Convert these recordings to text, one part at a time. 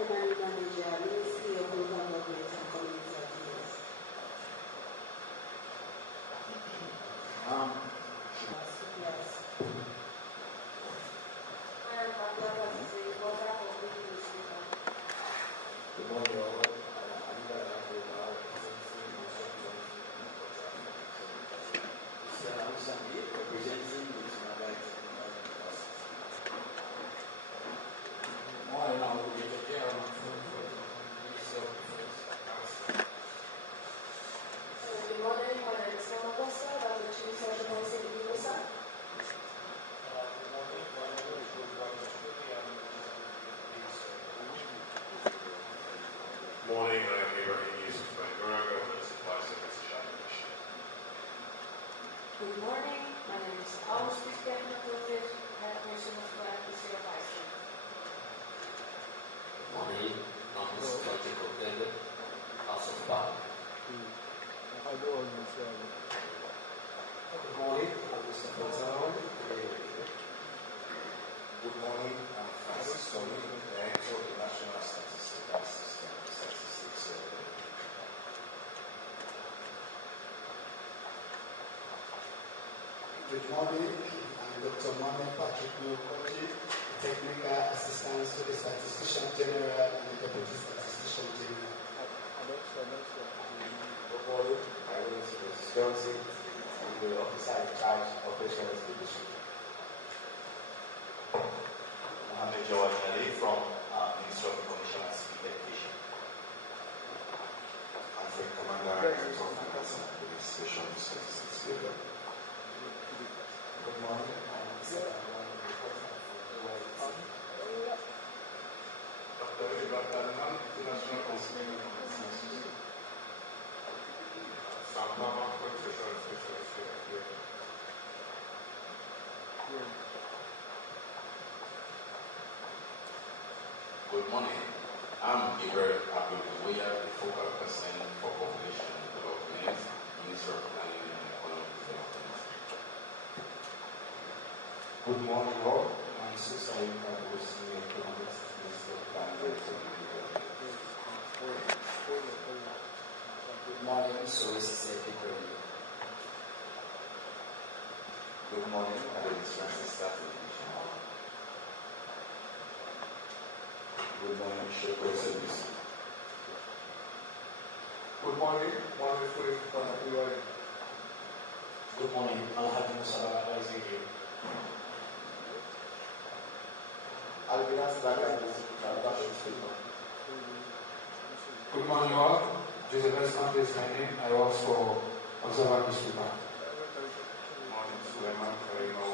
Emmanuel Manager, Ministry of Local Government and Community Affairs. Yes. I am Abdullah Aziz, water for British Speaker. Good morning, all. Representing the morning, I will be the chairman for the Ministry of Defense. Good morning, my name is Mama Costa, I'm the Chief Social Policy in USA. Good morning, my name is Rudwan Mashkuri, I'm Morning, I am Ibrahim Yusuf Bangura, Government Supply Secretary Commission. Good morning, my name is Alice Biscuit, Head Commission of the Embassy of Iceland. Morning, I'm Mr. Political Attendant, House of Power. Good morning, I'm Mr. Fonsaon. Good morning, I'm Francis Tony, Director of the National Statistical System, Statistics Survey. Good morning, I'm Dr. Mohamed Patrick Nukoji, Technical Assistant to the Statistician General and the Deputy Statistician General. Good morning, my name is Mrs. Johnson, I'm the Officer in Charge of Operations Division. Mohamed Jawad Ali from Ministry of Information and Civic Education. Alfred Commander, Director of Finance and Administration, Statistics Bureau. Good morning, I'm Mr. Dr. Ibrahim International Consumer Organization. Samama Professional Specialist. Good morning. I'm Ibrahim Abdul-Muya, the focal person for population development, Minister of Planning and Economic Development. Good morning, all. I'm Sister Yuka Bosnia, Minister of Planning and Economic Development. Good morning, Solicitor Pickering. Good morning, my name is Francis Stafford. Good morning, Shoko Service. Good morning, wonderful Panapuri. Good morning, Alhaji Musa Aziri. Alvinas Dagas, Russian speaker. morning, all. Joseph Escante is my name. I work for Observer Newspaper. Morning, Suleiman Karimo.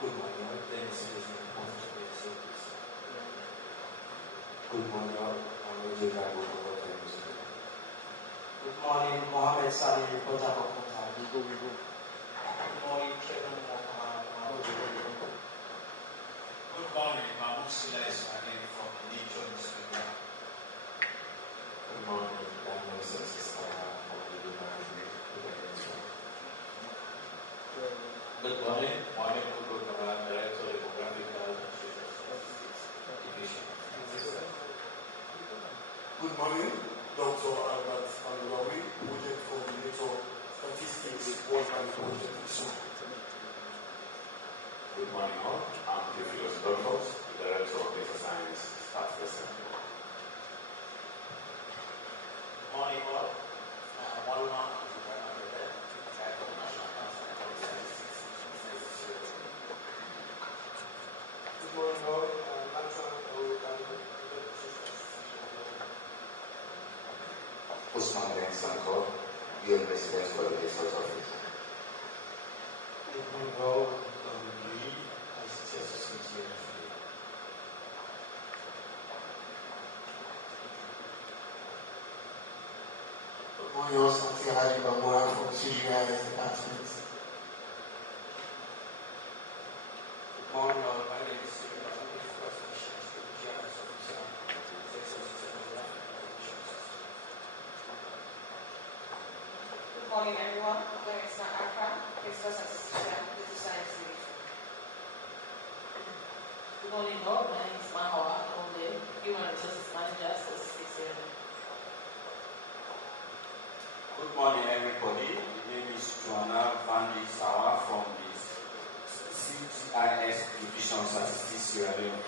Good morning, all. Dennis is the Constitutional Service. Good morning, all. I'm Roger Gago for Water Newspaper. Good morning, Mohammed Sali, reporter for Punta. Good morning, Kevin Good morning, Mahmoud Sila is my name from the Nature Newspaper. Good morning, Daniel Sexista from the United Good morning, Mohamed Kudu Kamal, Director of Geographical and Social Statistics Division. Good morning, Dr. Albert Andulawi, Project Coordinator, Statistics, World Bank Project. Good morning, all. I'm Theophilus Dorfos, the Director of Data Science, Statistics Center. Good morning, all. I'm Walma Director of National Council for Statistics. Good morning, all. I'm Nathan Orugano, Usman Ben Sankor, Real President for the Resource Office. Good morning, all. Assistant Secretary. Good morning, all. Santi Hari Bamura from CGIS Department. Good morning, all. My name is Stephen Bamura, First Mission GIS Officer, Good morning, everyone. My name is Akram, Principal Statistician, Business Science Division. Good morning, all. My name is Mahawa Onde, Human Resources Manager, Statistics Area. Good morning, everybody. My name is Joanna Van Sawa from the CGIS Division Statistics Sierra Leone.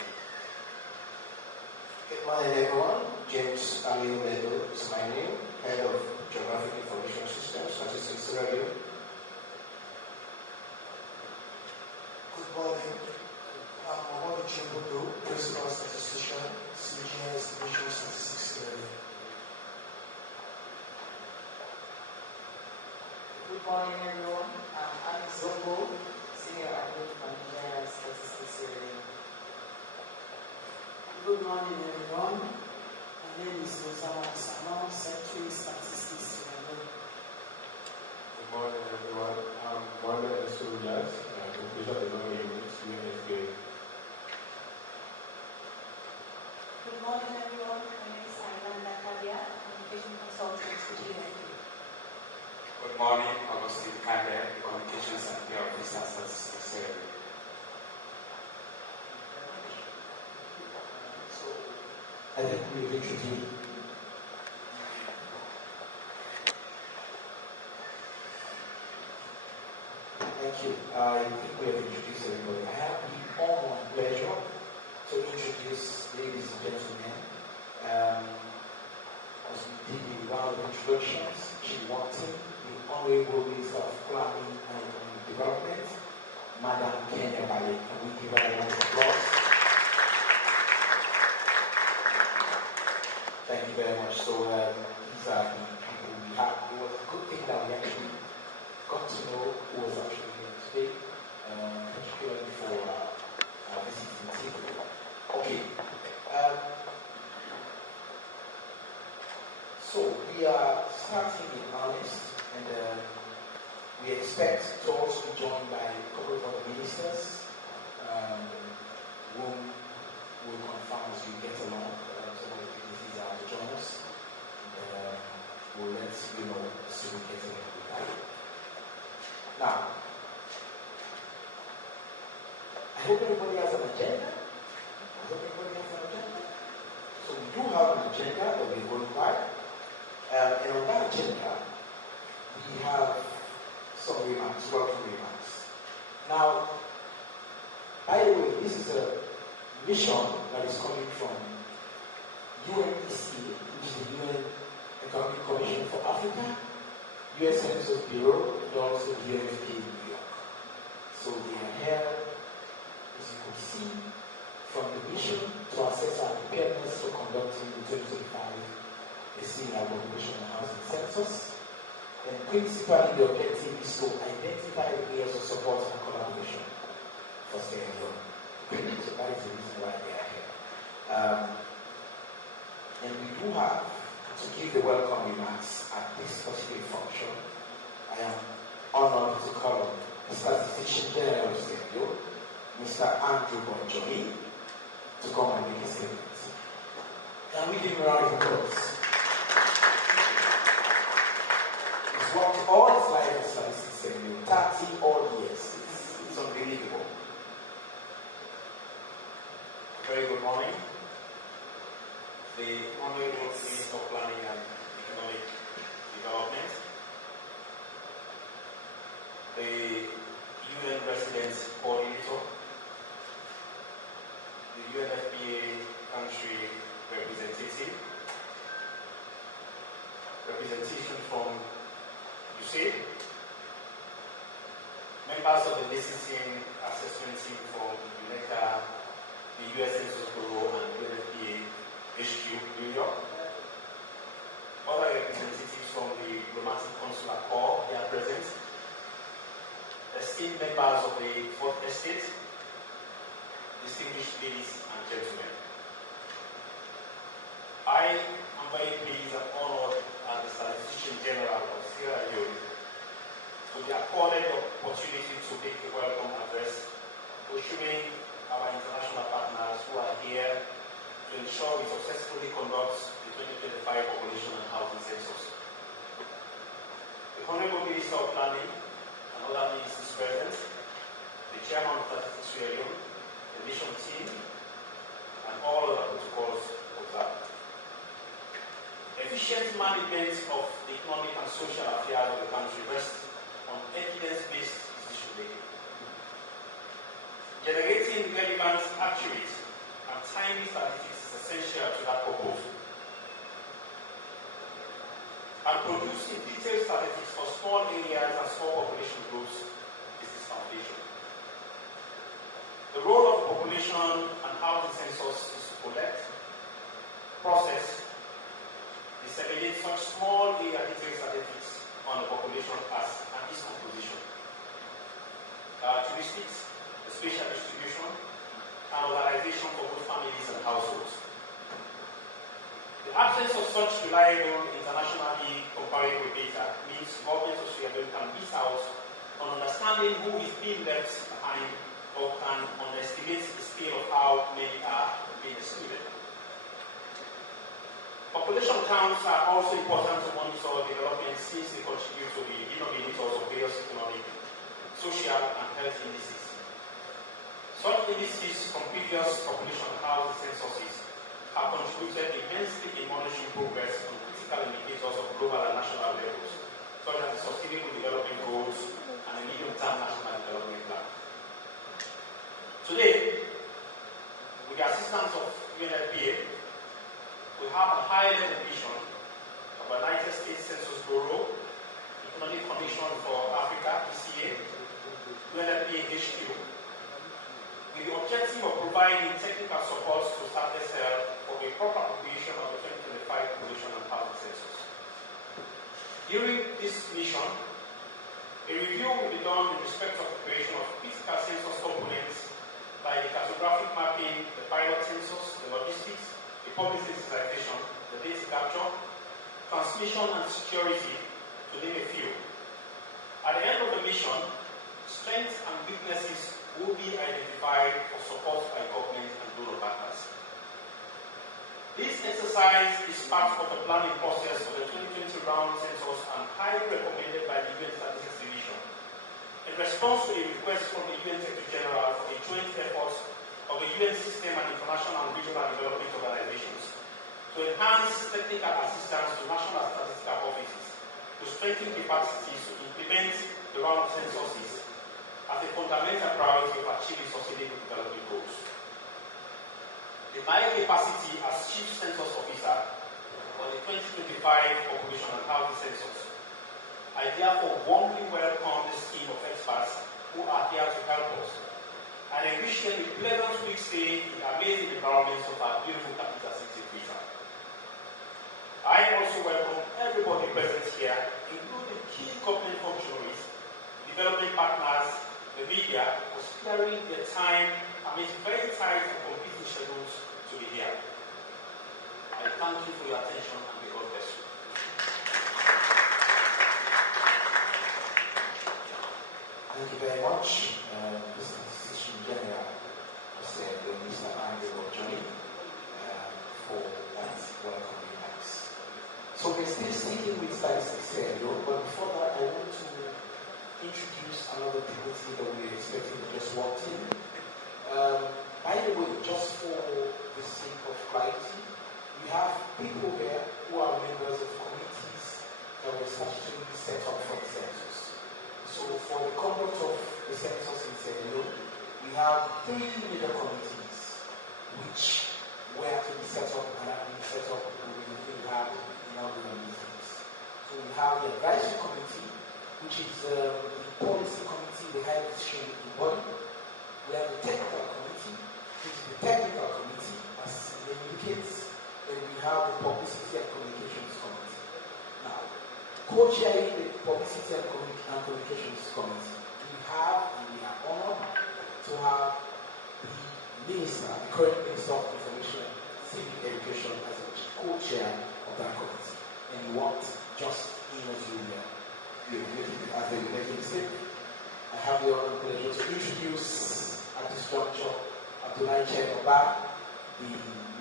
Good morning, everyone. James Aliu Medo is my name, Head of Geographic Information Systems, Statistics Sierra Leone. Good morning. I'm Mohamed Chimbodo, Principal Statistician, CGIS Division Statistics Area. Good morning, everyone. I'm Alex Zombo, Senior Admin Manager, Statistics Area. Good morning, everyone. My name is Rosawa Salon, Secretary Statistics Area. Good morning, everyone. I'm Mohamed Esurulas, Official Development Unit, UNFPA. Good morning, everyone. My name is Ailanda Kadia, Communication Consultant with UNFPA. Good morning, Augustine Kande, Communications and PR Officer, Statistics Area. I think we've introduced. Thank you. I think we have introduced everybody. I have the honor and pleasure to introduce, ladies and gentlemen, as we did the round of introductions, Chiwati, the Honorable Minister of Planning and Economic Development, Madam Kenya Bale. Can we give her a round of applause? Thank you very much. So these are the people we have. It was a good thing that we actually got to know who was actually here today, particularly for our visiting team. Okay. So we are starting in earnest, and we expect to also be joined by a couple of other ministers, whom we'll confirm as we get along. Some of the dignitaries are to join us, and we'll let you know as soon as we get along with that. Now, I hope everybody has an agenda. So we do have an agenda that we're going by. And on that agenda, we have some remarks, welcome remarks. Now, by the way, this is a mission that is coming from UNEC, which is the UN Economic Commission for Africa, US Census Bureau, and also the UNFPA in New York. So they are here, as you can see, from the mission to assess our preparedness for conducting the 2025 Senior Population and Housing Census. And principally, the objective is to identify areas of support and collaboration for Sierra Leone. So that is the reason why they are here. And we do have to give the welcome remarks at this specific function. I am honored to call on the Statistician General of Sierra Leone, Mr. Andrew Bonjoni, to come and make a statement. Can we give him a round of applause? He's worked all his life in statistics Sierra Leone, 30 odd years. It's unbelievable. Very good morning. The Honorable Minister of Planning and Economic Development, the UN Resident Coordinator, the UNFPA Country Representative, representation from USAID, members of the visiting assessment team from UNECA, the US Census Bureau, and UNFPA HQ, New York. Other representatives from the Diplomatic Consular Corps, they are present. Esteemed members of the Fourth Estate, distinguished ladies and gentlemen. I am very pleased and honored as the Statistician General of Sierra Leone to be accorded the opportunity to make a welcome address, assuring our international partners who are here to ensure we successfully conduct the 2025 Population and Housing Census. The Honorable Minister of Planning and other ministers present, the Chairman of Statistics Sierra Leone, the mission team, efficient management of the economic and social affairs of the country rests on evidence-based decision making. Generating relevant, accurate, and timely statistics is essential to that purpose. And producing detailed statistics for small areas and small population groups is its foundation. The role of the population and housing census is to collect, process, disseminate such small area detailed statistics on the population as and its composition, characteristics, the spatial distribution, and organization for both families and households. The absence of such reliable, internationally comparable data means governments of Sierra Leone can miss out on understanding who is being left behind or can underestimate the scale of how many are being excluded. Population counts are also important to monitor development since they contribute to the denominators of various economic, social, and health indices. Such indices from previous population and housing censuses have contributed immensely in monitoring progress on critical indicators of global and national levels, such as the Sustainable Development Goals and the Medium-Term National Development Plan. Today, with the assistance of UNFPA, we have a high-level vision of the United States Census Bureau, Economic Commission for Africa, ECA, UNFPA HQ, with the objective of providing technical support to Southwest Health for a proper appropriation of the 2025 population and housing census. During this mission, a review will be done in respect of the creation of critical census components like the cartographic mapping, the pilot census, the logistics, the public sensitization, the data capture, transmission and security, to name a few. At the end of the mission, strengths and weaknesses will be identified for support by government and donor partners. This exercise is part of the planning process of the 2020 round census and highly recommended by the UN Statistics Division in response to a request from the UN Secretary General for a joint effort of the UN system and international and regional development organizations to enhance technical assistance to national statistical offices to strengthen capacities to implement the round censuses as a fundamental priority of achieving sustainable development goals. In my capacity as Chief Census Officer on the 2025 Population and Housing Census, I therefore warmly welcome this team of experts who are here to help us and I wish them a pleasant week stay in the amazing environments of our beautiful capital city, Freetown. I also welcome everybody present here, including key government functionaries, development partners, the media, for sparing their time amidst very tight and competing schedules to be here. I thank you for your attention and may God bless you. Thank you very much, Mr. Statistician General, Mr. Andrew Johnny, for that welcome remarks. So we're still sticking with statistics here, but before that, I want to introduce another dignity that we're expecting to just walk in. By the way, just for the sake of clarity, we have people here who are members of committees that were statutorily set up for the census. So for the conduct of the census in Sierra Leone, we have 3 major committees which were to be set up and have been set up we have in our meetings. So we have the advisory committee, which is the policy committee, the high decision making body. We have the technical committee, which is the technical committee, as it indicates. Then we have the publicity and communications committee. Now, co-chairing the publicity and communications committee, we have and we are honored to have the minister, the current Minister of Information and Civic Education, as a co-chair of that committee. And we want just in as you as the legislative. I have the honor and pleasure to introduce at this juncture Abdullahi Chenoba, the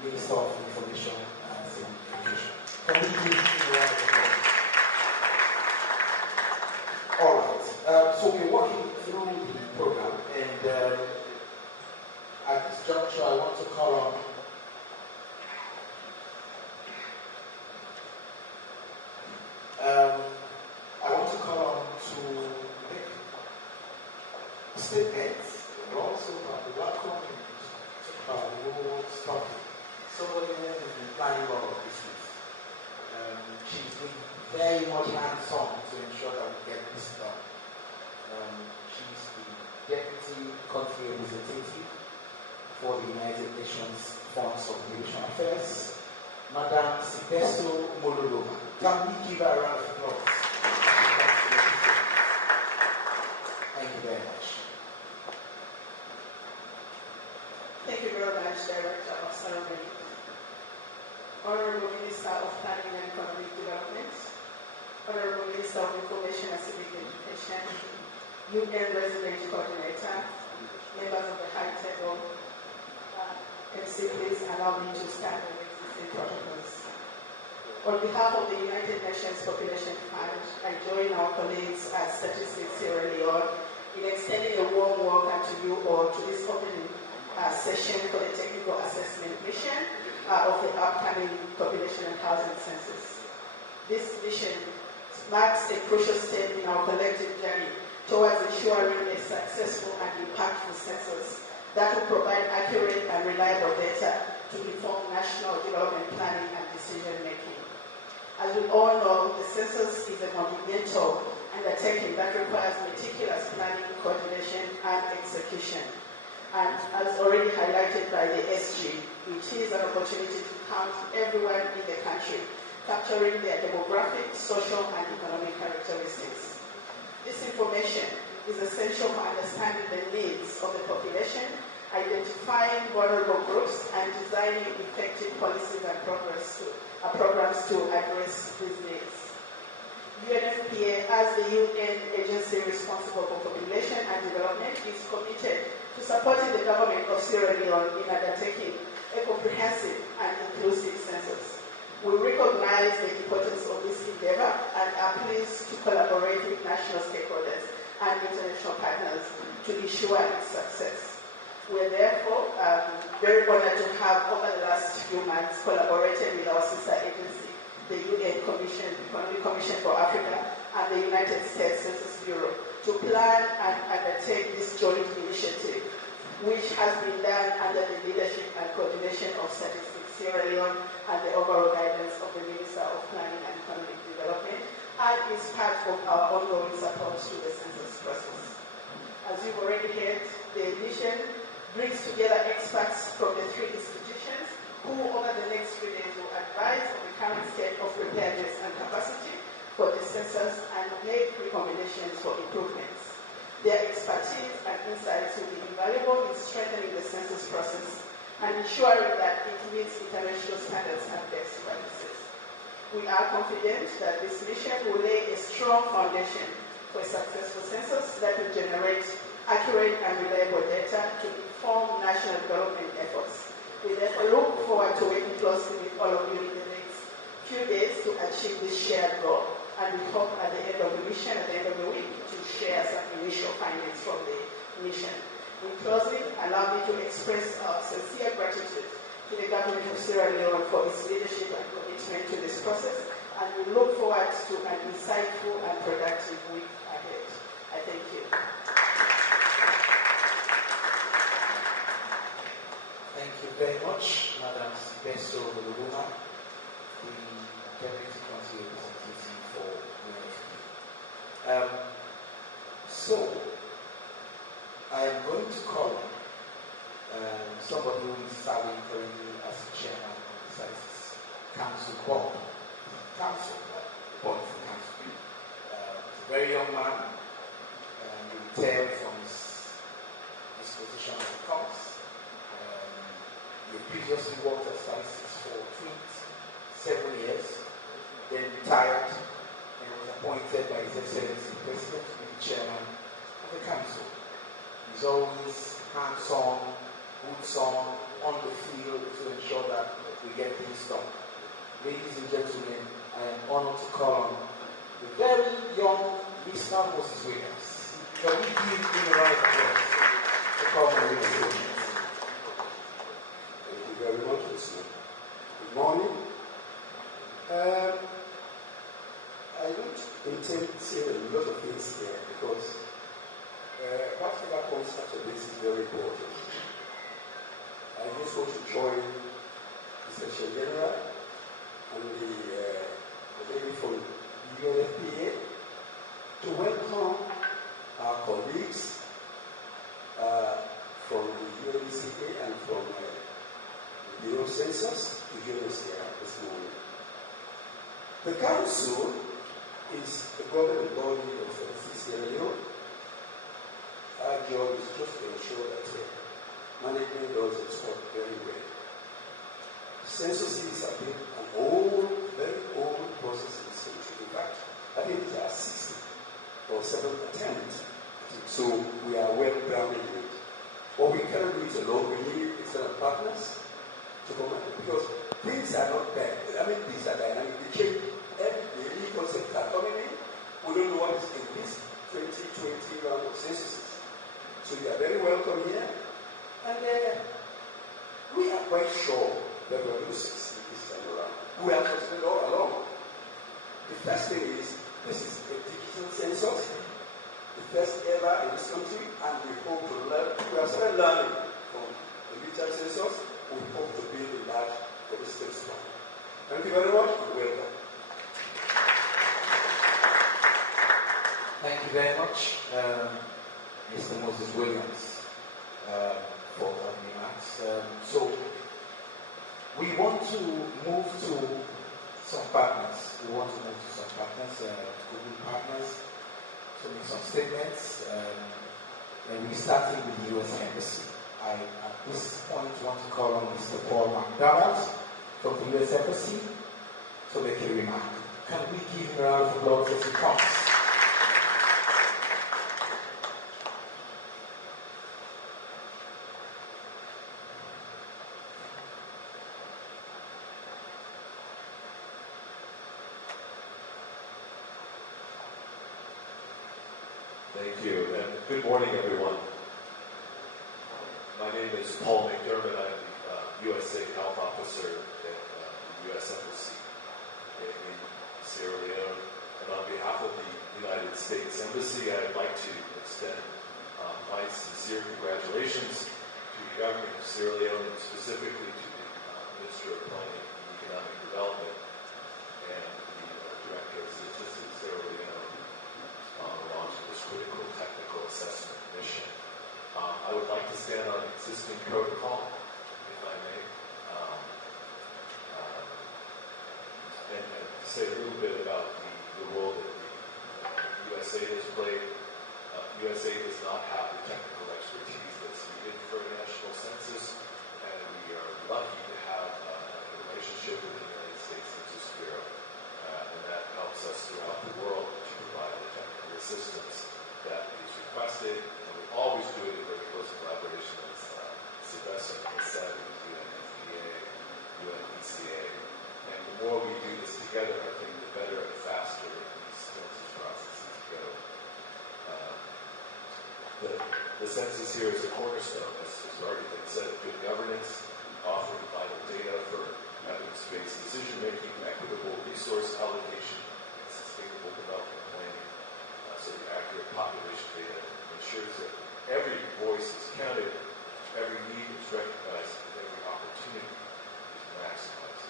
Minister of Information and Civic Education. Can we please give a round of applause? All right. So we're working through the program, and at this juncture, I want to call on much hands-on to ensure that we get this done. She's the Deputy Country Representative for the United Nations Funds of Migration Affairs, Madam Sipeso Mololoma. Can we give her a round of applause? Thank you very much. Thank you very much, Director of Ceremony. Honorable Minister of Planning and Economic Development, Honorable Minister of Information and Civic Education, UN Resident Coordinator, members of the high table, MC, please allow me to stand on existing protocols. On behalf of the United Nations Population Fund, I join our colleagues at Statistics Sierra Leone in extending a warm welcome to you all to this opening session for the Technical Assessment Mission of the upcoming Population and Housing Census. This mission marks a crucial step in our collective journey towards ensuring a successful and impactful census that will provide accurate and reliable data to inform national development planning and decision making. As we all know, the census is a monumental undertaking that requires meticulous planning, coordination, and execution. And as already highlighted by the SG, it is an opportunity to count everyone in the country, capturing their demographic, social, and economic characteristics. This information is essential for understanding the needs of the population, identifying vulnerable groups, and designing effective policies and programs to address these needs. UNFPA, as the UN agency responsible for population and development, is committed to supporting the government of Sierra Leone in undertaking a comprehensive and inclusive census. We recognize the importance of this endeavor and are pleased to collaborate with national stakeholders and international partners to ensure its success. We are therefore very honored to have, over the last few months, collaborated with our sister agency, the UN Economic Commission for Africa, and the United States Census Bureau, to plan and undertake this joint initiative, which has been done under the leadership and coordination of Statistics Sierra Leone and the overall guidance of the Minister of Planning and Economic Development, and is part of our ongoing support to the census process. As you've already heard, the mission brings together experts from the three institutions who, over the next few days, will advise on the current state of preparedness and capacity for the census and make recommendations for improvements. Their expertise and insights will be invaluable in strengthening the census process and ensuring that it meets international standards and best practices. We are confident that this mission will lay a strong foundation for a successful census that will generate accurate and reliable data to inform national development efforts. We therefore look forward to working closely with all of you in the next few days to achieve this shared goal, and we hope at the end of the mission, at the end of the week, to share some initial findings from the mission. In closing, allow me to express our sincere gratitude to the government of Sierra Leone for its leadership and commitment to this process, and we look forward to an insightful and productive week ahead. I thank you. Thank you very much, Madam Sipeso Mololoma, the Deputy Country Representative for UNFPA. So, I am going to call somebody who is serving currently as chairman of the Census Council Board. Board for Council. He's a very young man, he retired from his position as a comes. He previously worked at Statistics for 7 years, then retired and was appointed by His Excellency the President to be the chairman of the council. He's always hands-on, boots-on, on the field to ensure that we get things done. Ladies and gentlemen, I am honored to call on the very young Mr. Moses Williams. Can we give him a round of applause to come and make a statement? Thank you very much, Mr. Good morning. I don't intend to say a lot of things here because whatever comes after this is very important. I just want to join the Section General and the lady from UNFPA to welcome our colleagues from the UNCA and from the Bureau of Census to join us here this morning. The Council is the governing body of Sierra Leone. Our job is just to ensure that management does its work very well. Censuses have been an old, very old process in this country. In fact, I think it's our 6th or 7th attempt. So we are well grounded in it. What we cannot do it alone. We need external partners to come in because things are not bad. I mean, things are dynamic. They change every day. New concepts are coming in. We don't know what is in this 2020 round of censuses. So you are very welcome here. And we are quite sure that we are going to succeed this time around. We have succeeded all along. The first thing is, this is a digital census, the first ever in this country, and we hope to learn. We have started learning from the digital census. We hope to build a large for this next one. Thank you very much, and welcome. Thank you very much, Mr. Moses Williams, for opening us. So, we want to move to some partners. Google partners, to make some statements. And we started with the U.S. Embassy. I, at this point, want to call on Mr. Paul McDonald from the U.S. Embassy to make a remark. Can we give him a round of applause as he comes? Thank you, and good morning, everyone. My name is Paul McDermott. I'm the USA Health Officer at the U.S. Embassy in Sierra Leone. And on behalf of the United States Embassy, I'd like to extend my sincere congratulations to the government of Sierra Leone, and specifically to the Minister of Planning and Economic Development and the Director of Statistics of Sierra Leone on the launch of this critical technical assessment mission. I would like to stand on existing protocol, if I may, and say a little bit about the role that the USAID has played. USAID does not have the technical expertise that's needed for a national census, and we are lucky to have a relationship with the United States Census Bureau, and that helps us throughout the world to provide the technical assistance that is requested, and we always do it in very close collaboration with CBESA, SED, UNFPA, UNECA, and the more we do this together, I think the better and faster these census processes go. The census here is a cornerstone, as has already been said, of good governance, offering vital data for evidence-based decision-making, equitable resource allocation, and sustainable development planning. So the accurate population data ensures that every voice is counted, every need is recognized, and every opportunity is maximized.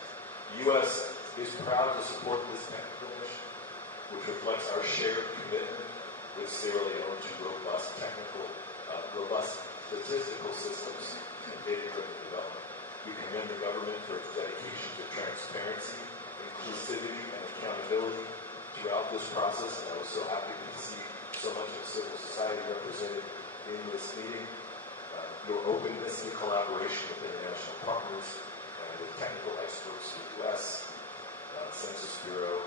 The U.S. is proud to support this technical mission, which reflects our shared commitment with Sierra Leone to robust statistical systems and data-driven development. We commend the government for its dedication to transparency, inclusivity, and accountability throughout this process, and I was so happy to see so much of civil society represented in this meeting. Your openness to collaboration with international partners and with technical experts in the U.S., Census Bureau,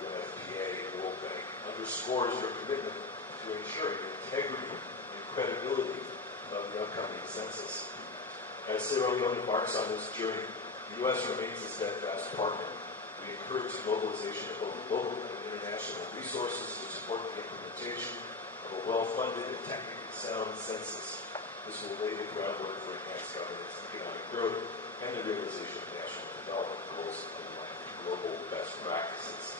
the UNFPA, and the World Bank underscores your commitment to ensuring the integrity and credibility of the upcoming census. As Sierra Leone embarks on this journey, the U.S. remains a steadfast partner. We encourage the mobilization of both local and international resources to support the implementation of a well-funded and technically sound census. This will lay the groundwork for enhanced governance, economic growth, and the realization of national development goals in line with global best practices.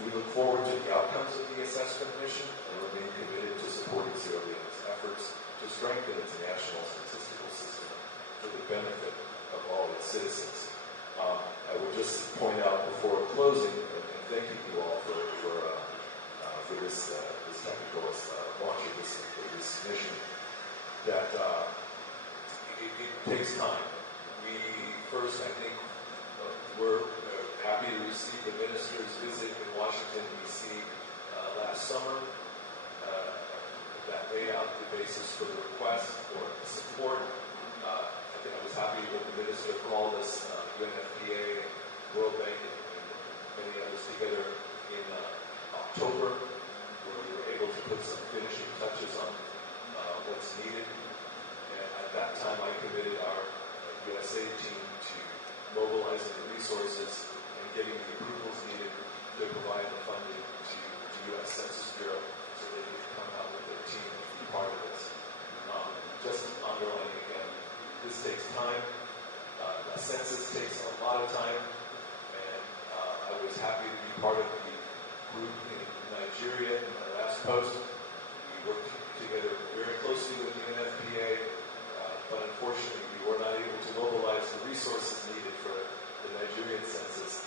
We look forward to the outcomes of the assessment mission and remain committed to supporting Sierra Leone's efforts to strengthen its national statistical system for the benefit of all its citizens. I will just point out before closing, and thank takes time. We first, I think, were happy to receive the minister's visit in Washington, D.C. Last summer. That laid out the basis for the request for support. I think I was happy when the minister called us, UNFPA, World Bank, and many others together in October, where we were able to put some finishing touches on what's needed. And at that time, I committed our USA team to mobilizing the resources and getting the approvals needed to provide the funding to the U.S. Census Bureau so they could come out with their team and be part of this. Just underlining again, this takes time. A census takes a lot of time, and I was happy to be part of the group in Nigeria in my last post. We worked together very closely with the UNFPA, but unfortunately we were not able to mobilize the resources needed for the Nigerian census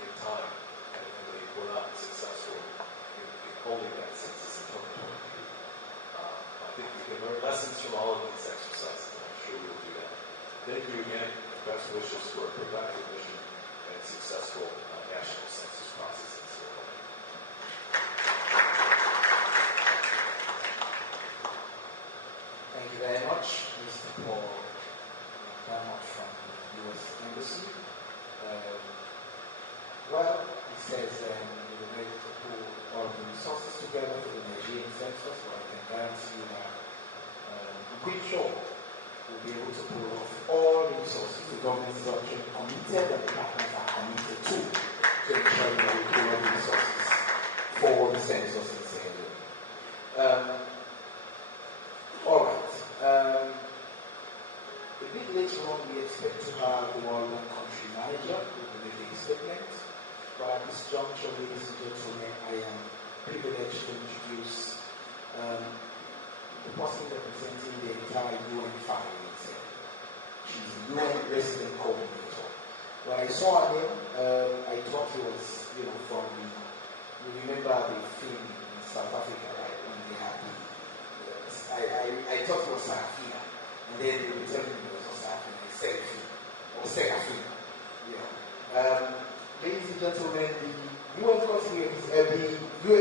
in time, and we were not successful in holding that census in 2023. I think we can learn lessons from all of these exercises, and I'm sure we will do that. Thank you again, and best wishes for a productive mission and successful national census process in Sierra Leone. Thank you very much, Mr. Paul McDermott from the U.S. Embassy. Well, he says we were ready to pull all the resources together for the Nigerian census, but I can guarantee you that I'm pretty sure we'll be able to pull off all the resources the government is actually committed and the partners are committed to ensure that we pull all the resources for the census in Sierra Leone. All right. A bit later on, we expect to have the World Bank country manager who will be making a statement. But at this juncture, ladies and gentlemen, I am privileged to introduce the person representing the entire UN family. She's the UN resident coordinator. When I saw her name, I thought it was, from the, you remember the film in South Africa, right? When they had the, I thought it was Sarafina. And then they were telling me it was not Sarafina, it's Serafina, or Serafina. Ladies and gentlemen, the UN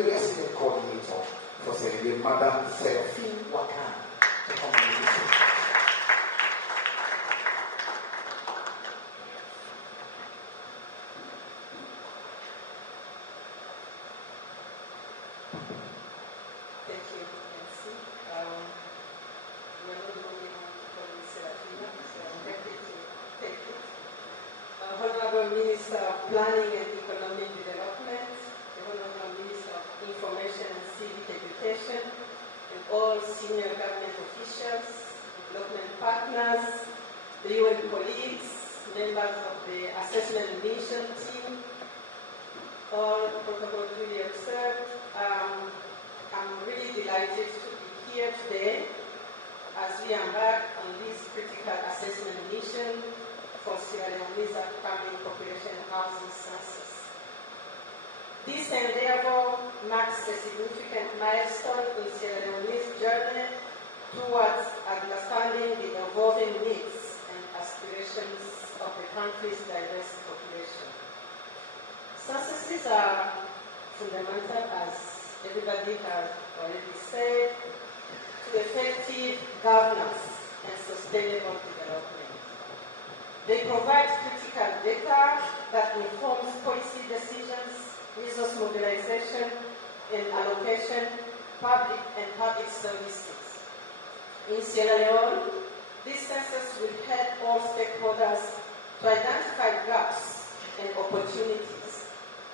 resident coordinator for Sierra Leone, Madam Seraphine Wakan, to come and listen. Thank you, Nancy. We're not moving on to call me Serafina, so I'm happy to take it. Honorable Minister of Planning and Economic Development, the Honorable Minister of Information and Civic Education, and all senior government officials, development partners, the UN colleagues, members of the assessment mission team, all protocol duly observed. I'm really delighted to be here today as we embark on this critical assessment mission for Sierra Leone's upcoming population housing census. This endeavor marks a significant milestone in Sierra Leone's journey towards understanding the evolving needs and aspirations of the country's diverse population. Censuses are fundamental, as everybody has already said, to effective governance and sustainable development. They provide critical data that informs policy decisions, resource mobilization and allocation, public and public services. In Sierra Leone, this census will help all stakeholders to identify gaps and opportunities,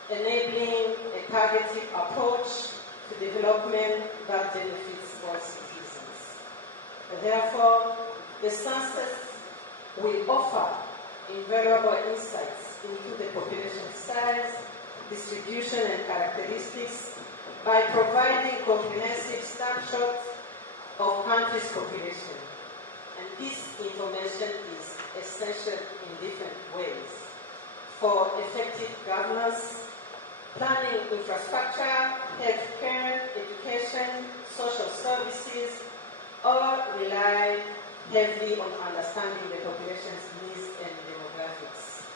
enabling a targeted approach to development that benefits all citizens. Therefore, the census will offer invaluable insights into the population size, distribution and characteristics by providing comprehensive snapshots of country's population. And this information is essential in different ways for effective governance, planning infrastructure, healthcare, education, social services, all rely heavily on understanding the population's needs and demographics.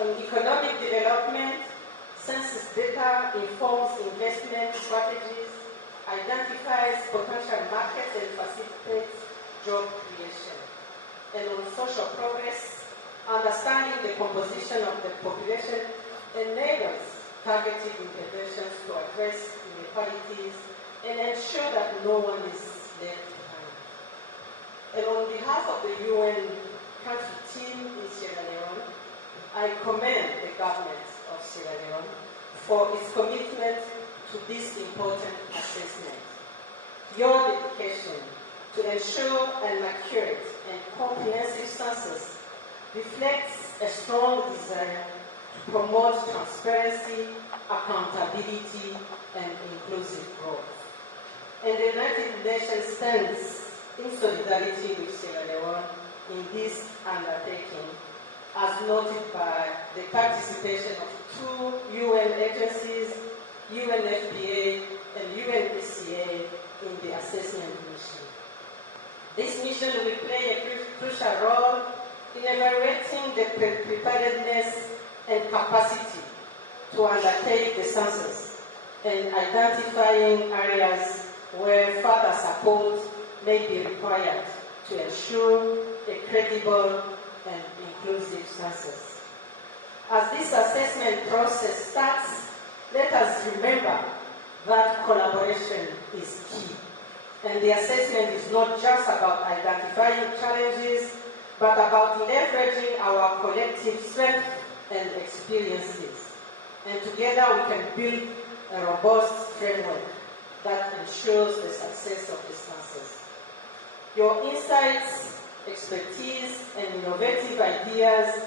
On economic development, census data informs investment strategies, identifies potential markets, and facilitates job creation. And on social progress, understanding the composition of the population enables targeted interventions to address inequalities and ensure that no one is left behind. And on behalf of the UN country team in Sierra Leone, I commend the government of Sierra Leone for its commitment to this important assessment. Your dedication to ensure an accurate and comprehensive census reflects a strong desire to promote transparency, accountability, and inclusive growth. And the United Nations stands in solidarity with Sierra Leone in this undertaking, as noted by the participation of 2 UN agencies, UNFPA and UNHCR, in the assessment mission. This mission will play a crucial role in evaluating the preparedness and capacity to undertake the census and identifying areas where further support may be required to ensure a credible and inclusive census. As this assessment process starts, let us remember that collaboration is key. And the assessment is not just about identifying challenges, but about leveraging our collective strength and experiences. And together we can build a robust framework that ensures the success of the census. Your insights, expertise, and innovative ideas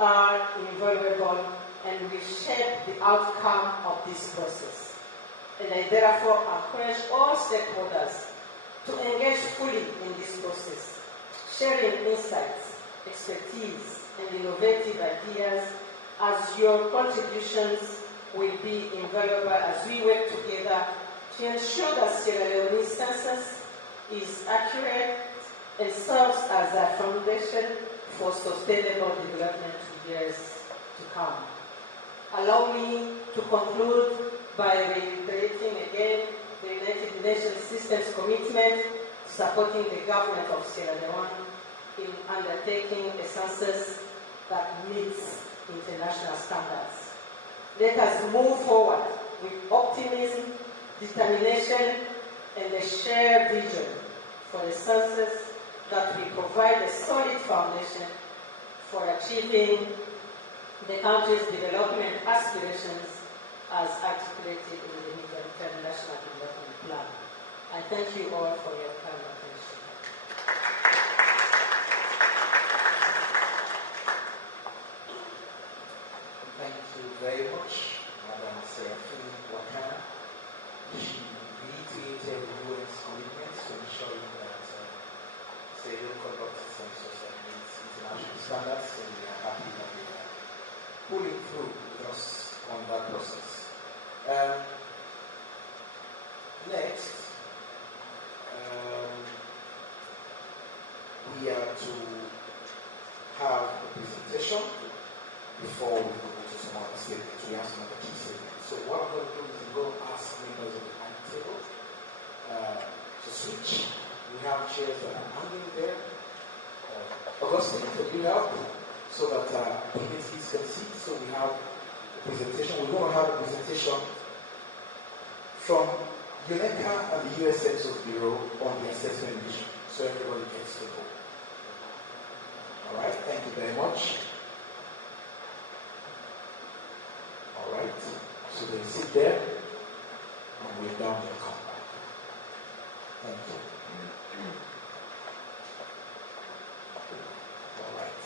are invaluable and will shape the outcome of this process. And I therefore encourage all stakeholders to engage fully in this process, sharing insights, expertise, and innovative ideas, as your contributions will be invaluable as we work together to ensure that Sierra Leone's census is accurate and serves as a foundation for sustainable development in years to come. Allow me to conclude by reiterating again the United Nations system's commitment to supporting the government of Sierra Leone in undertaking a census that meets international standards. Let us move forward with optimism, determination, and a shared vision for a census that will provide a solid foundation for achieving the country's development aspirations as articulated in the Medium-Term National Development Plan. I thank you all for your kind attention. Thank you very much, Madam Seraphine Wakana. She reiterated the UN's commitment to ensuring that Sierra Leone conducts census that meets international standards, and we are happy that they are pulling through with us on that process. Next, we are to have a presentation before we go to some other statements. We have some other key statements. So what I'm going to do is I'm going to ask members of the panel table to switch. We have chairs that are hanging there. Augustine, can you help so that committees can see? So we have a presentation. We're going to have a presentation from UNECA and the U.S. Census Bureau on the assessment mission, so everybody gets to know. All right, thank you very much. All right, so they sit there, and we're done, they'll come back. Thank you. All right.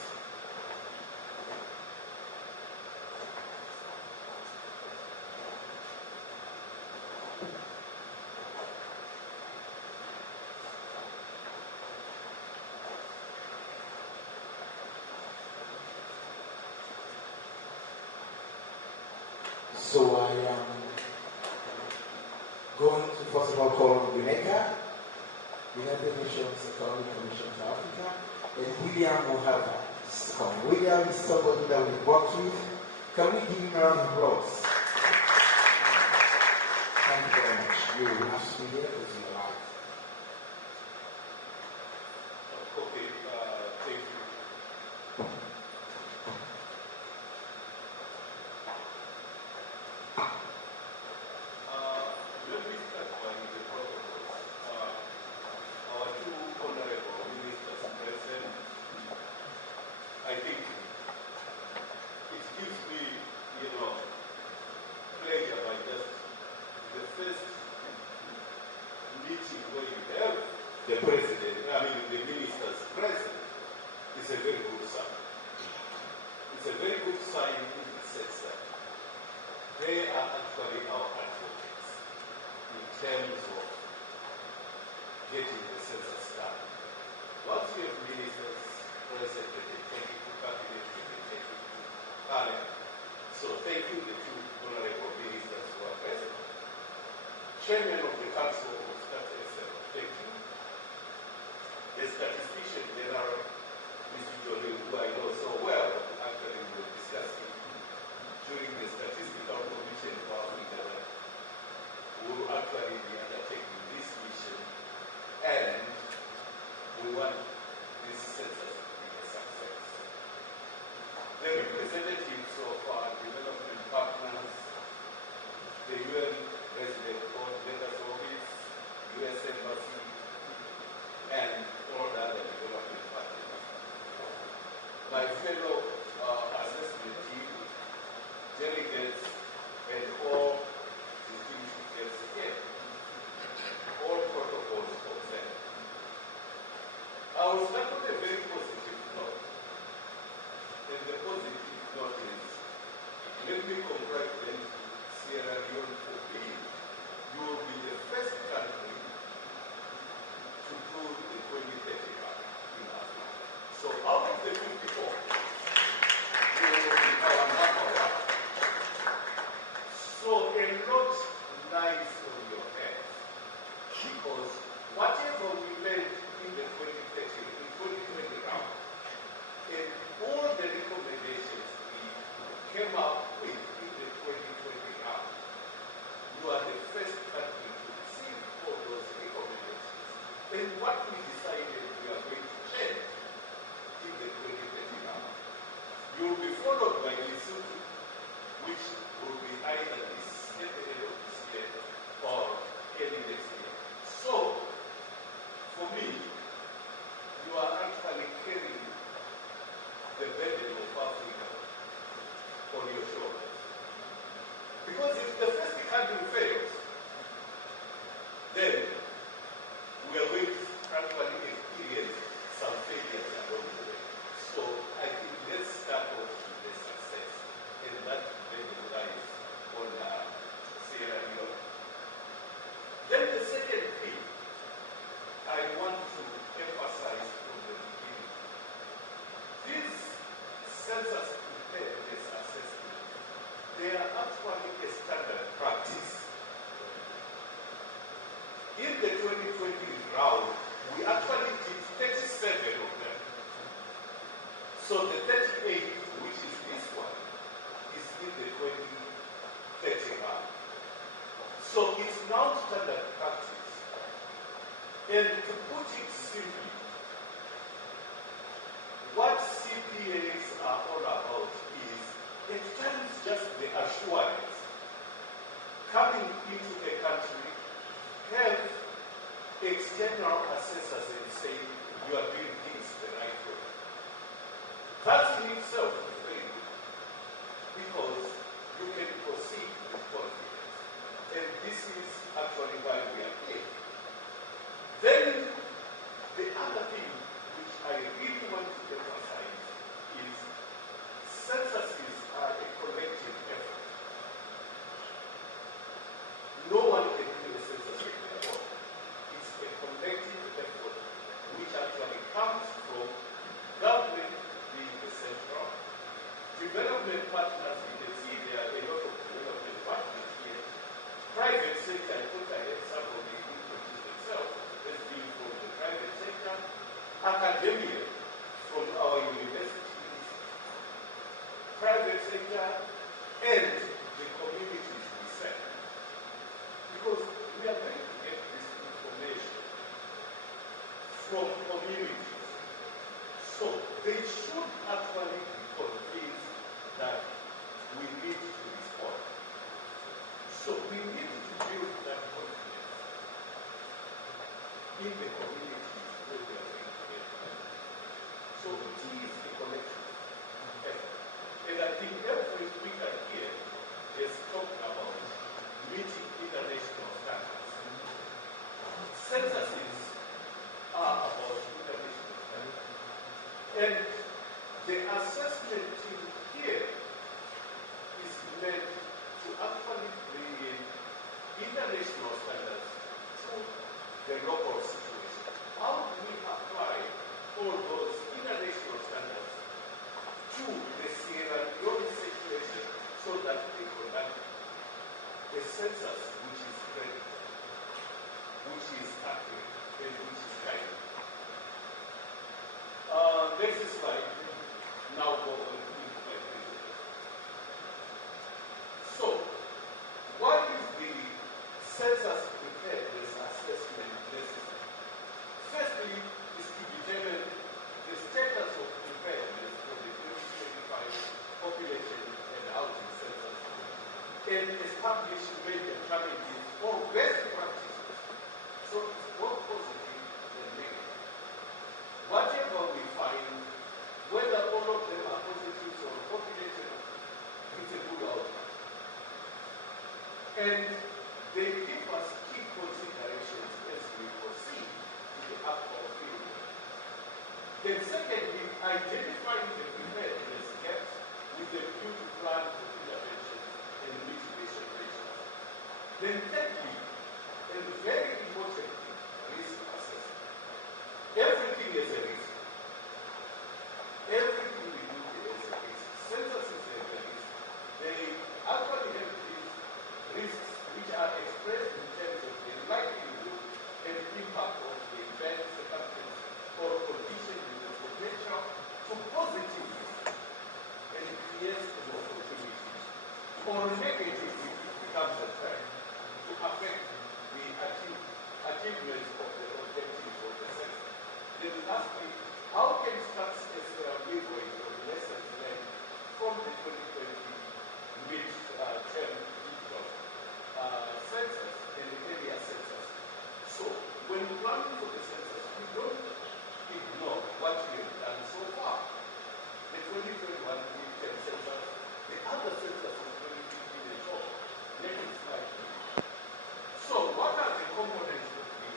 So I am going to first of all call on UNECA United Nations Economic Commission for Africa, and William Mohava. William is somebody that we worked with. Can we give him a round of applause? Thank you very much. You will have to be here because you're alive. Okay, thank you. Let me start by the protocol. Our two honorable ministers present, I think it gives me, pleasure by just the first meeting where you have the president, the ministers present, is a very good sign. It's a very good sign in the sense that they are actually our advocates in terms of getting the census done. Once you have ministers present, they can take it to cabinet, they can take it to parliament. So thank you, the two honorable ministers who are present. Chairman of the Council of Statistics, thank you. The statistician general, Mr. Jolie, who I know so well, actually we were discussing during the Statistical Commission for Africa that we will actually be undertaking this mission, and we want this census to be a success. The representatives of our development partners, the UN President Coordinator's Office, US Embassy, and all the other development partners. My fellow assessment team, delegates, and all distinguished guests here, all protocols observed. I will start with a very positive note. And the positive note is, let me congratulate Sierra Leone for being, you will be the first country to do the 2030 Cup in Africa. So out of the 54, you will be our number one. So a lot lies on your hands, because whatever we learned in the 2020 round, and all the recommendations we came up with in the 2020 round, you are the first country to receive all those recommendations. And what we decided we are going to change in the 2020 round, you will be followed by Lesotho, which will be either this at the end of this year or early next year. So, for me, you are actually carrying the burden of Africa on your shoulders. Because if the first country fails, then we are going to actually experience some failures along the way. So I think let's start off with the success, and that burden lies on Sierra Leone. Then the second thing I want to emphasize from the beginning, this census preparedness assessment, they are actually a standard practice. In the 2020 round, we actually did 37 of them. So the 38, which is this one, is in the 2030 round. So it's now standard practice. And to put it simply, what CPAs are all about is, at times, just the assurance coming into a country, have external assessors and say you are doing things the right way. That in itself is very good, because you can proceed with confidence. And this is actually why we are here. Then, the other thing which I really want to emphasize is censuses are a collective effort. No one can do a census on their own. It's a collective effort which actually comes from government being the central, development partners, you can see there are a lot of development partners here. Private sector, I thought I had somebody who introduced themselves as being from universities, private sector, and the communities we serve. Because we are going to get this information from communities. So they should actually be convinced that we need to respond. So we need to build that confidence in the communities where we are going to get that. So it is a collection effort. And I think every speaker here has talked about meeting international standards. Censuses are about international standards. And the assessment team here is meant to actually bring in international standards to the local situation. How do we apply all those international standards to the Sierra Leone situation so that we conduct a census which is credible, which is accurate, and which is kind? Next slide. Now go on to my presentation. So, what is the census preparedness assessment necessary? Firstly, is to determine the status of preparedness for the 2025 population and housing census and establish major challenges or best practices. So it's both positive and negative. Whatever we find, whether all of them are positives or population, it's a good outcome. And they give us key considerations as we proceed to the actual field. Then secondly, identifying the preparedness gaps with the view to plan for intervention and mitigation measures. Then thirdly, and very importantly, risk assessment. Everything is a risk. Everything we do is a risk. Census is a risk. They actually have these risks which are expressed in terms of the likelihood and impact of the event, circumstance, or condition with the potential to positively and create an opportunity, or negatively it becomes a threat to affect the achievement of the objectives of the census. Then lastly, how can stats as leverage or lessons learned from the 2020 mid-term digital census and the area census? So, when planning for the census, we don't ignore what we have done so far. The 2021 mid-term census, the other census of 2015 and so on. Next slide, please. So, what are the components of the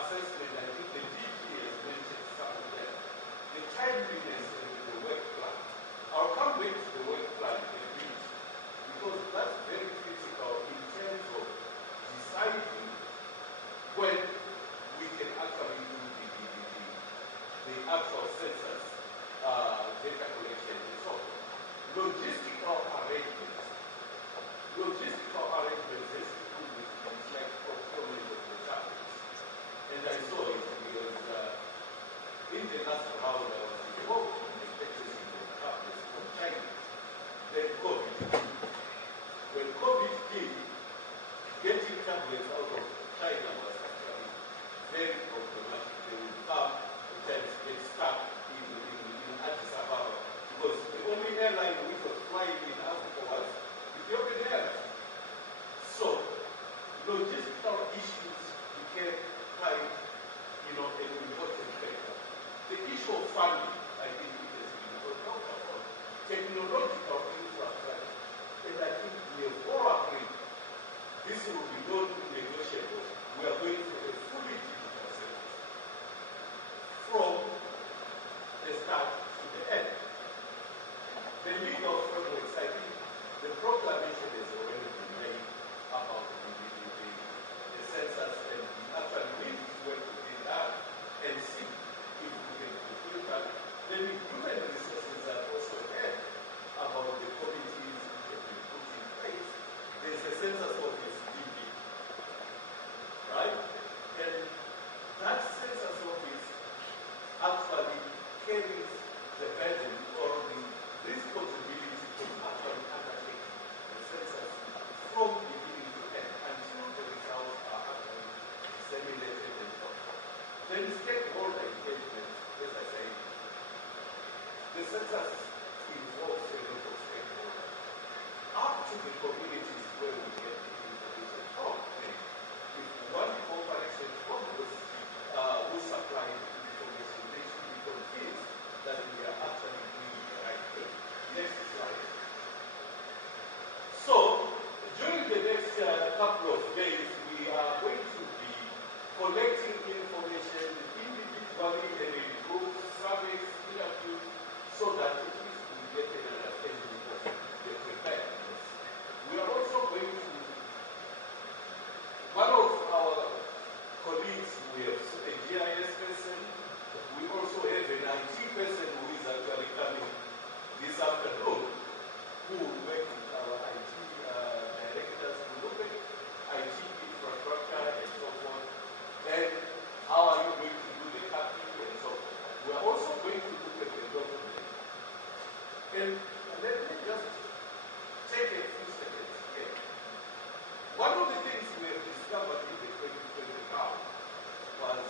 assessment? I think the DG has mentioned some of them. The timeliness and the work plan. I'll come back to the work plan in a bit, because that's very critical in terms of deciding when we can actually do the actual census data collection and so on. Logistical arrangements. Logistical arrangements has to do with things like procurement of the tablets. And I saw it because in the last round I was involved in the purchasing of tablets from China. Then COVID came. When COVID came, getting tablets out of China was actually very problematic. They would come, sometimes get stuck in Addis Ababa, because the only airline which was flying in Africa was Ethiopian Airlines. So, logistical issues became quite, an important factor. The issue of funding, I think it has been talked about. Technological infrastructure the census involves a lot of stakeholders, up to the communities where we get the information from. If one corporation from those who supply the information, they should be convinced that we are actually doing the right thing. Next slide. So, during the next couple of days, we are going to be collecting information individually and in groups, surveys, interviews, so that at least we get an understanding of the preparedness. We are also going to, one of our colleagues, we have a GIS person, we also have an IT person who is actually coming this afternoon, who will work with our IT directors to look at IT infrastructure and so forth, and how are you going to do the copying and so forth. We are also going to look at the document. And let me just take a few seconds here. One of the things we have discovered in the 2020 round was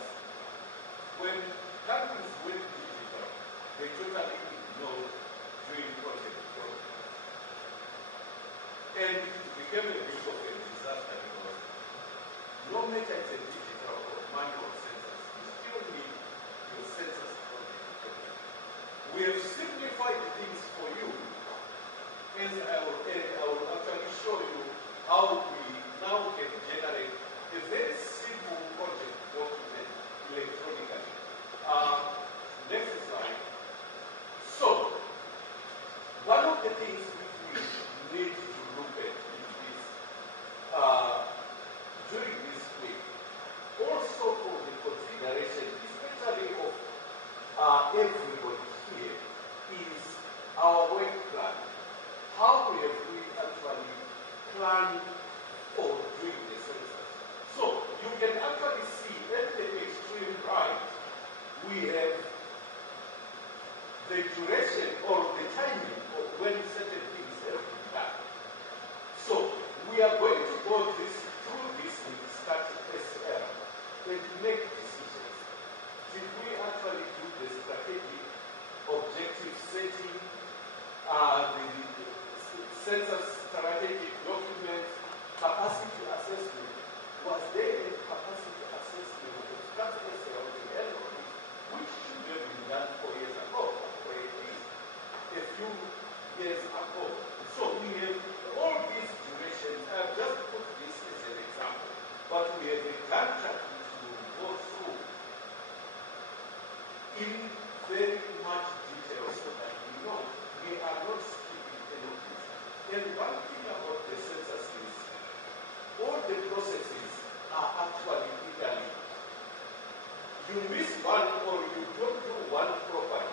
when countries went digital, they totally ignored during project growth. And it became a bit of a disaster because no matter it's a digital or manual census, you still need your census project. We have simplified things for you, and I will actually show you how we now can generate a very simple project document electronically. Next slide. So, one of the things which we need to look at is this, during this week, also for the consideration, especially of everybody here, is our work plan. How have we actually planned for doing the census? So, you can actually see at the extreme right, we have the duration or the timing of when certain things have been done. So, we are going to go through this with static SL and make decisions. Did we actually do the strategic objective setting, the census strategic document, capacity assessment? Was there a capacity assessment of static SL in the end of it, which should have been done 4 years ago, or at least a few years ago? So we have all these durations. I've just put this as an example, but we have a Gantt chart which we will go through in very much detail so that we know we are not skipping any of this. And one thing about the census is all the processes are actually equally. You miss one or you don't do one properly,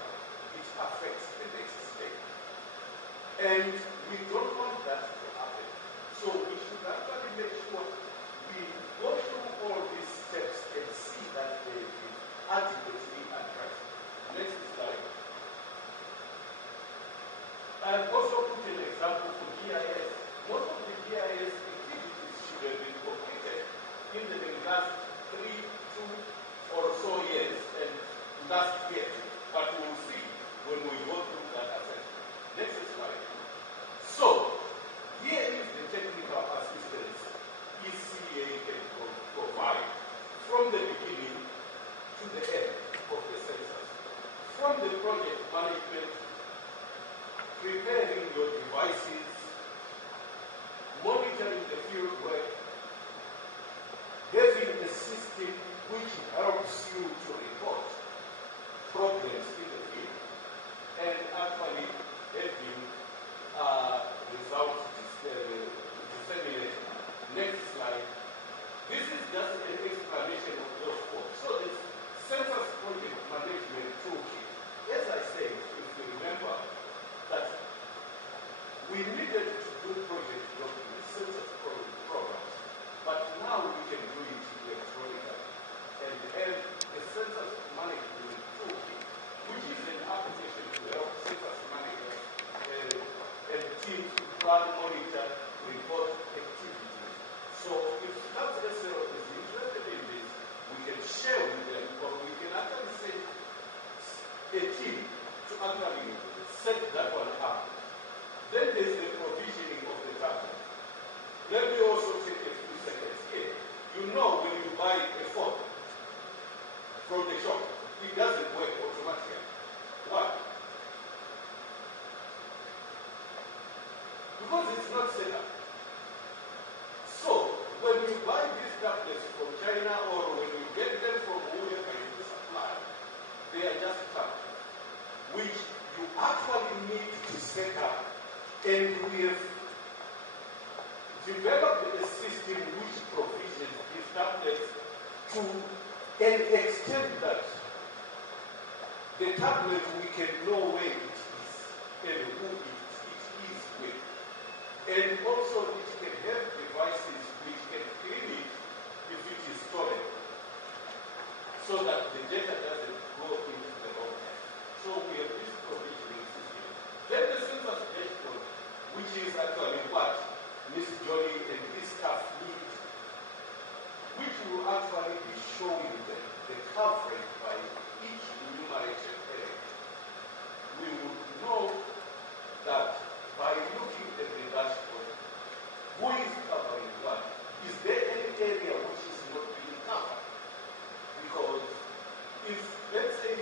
it affects the next step. And we don't want that to happen. So we should actually make sure we go through all these steps and see that they are adequately addressed. Next slide. I've also put an example for GIS. Most of the GIS activities should have been completed in the last 2 or so years and last year. But we will see when we go through that assessment. Next slide. So, here is the technical assistance ECA can provide from the beginning to the end of the census. From the project management, preparing your devices, monitoring the field work, having a system which helps you to report problems in the field, and actually having results dissemination. Next slide. This is just an explanation of those four. So the census project management toolkit. As I said, if you remember, that we needed to do project documents, census programs, but now we can do it electronically and have a census management toolkit, which is an application to help census managers and teams to plan, monitor, report activities. So if SL is interested in this, we can share with them, or we can actually send a team to actually set that one up. Then there's the provisioning of the tablet. Let me also take a few seconds here. You know when you buy a phone from the shop, it doesn't work automatically. Why? Because it's not set up. So, when you buy these tablets from China or when you get them from whoever you supply, they are just tablets, which you actually need to set up. And we have developed a system which provisions these tablets to an extent that the tablet we can know where it is and who it is with. And also it can have devices which can clean it if it is stolen, so that the data doesn't go into the wrong hands. So we have this provisioning system. Then the census dashboard, which is actually what Ms. Jolie and his staff need, which will actually be showing them the coverage by each enumerated area. We would know that by looking at the dashboard, who is covering what? Is there any area which is not being covered? Because if, let's say,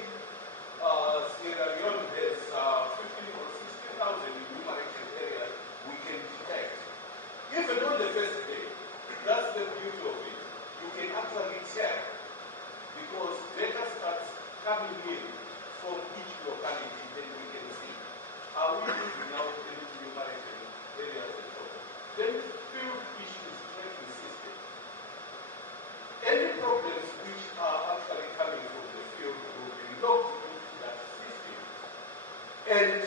Sierra Leone has 15 or 16,000 enumerated areas we can detect. Even on the first day, that's the beauty of it. You can actually tell because data starts coming in from each locality, then we can see how we using now the enumerated areas and so on. Then field issues tracking system. Any problems which are actually coming from the field will be logged into that system. And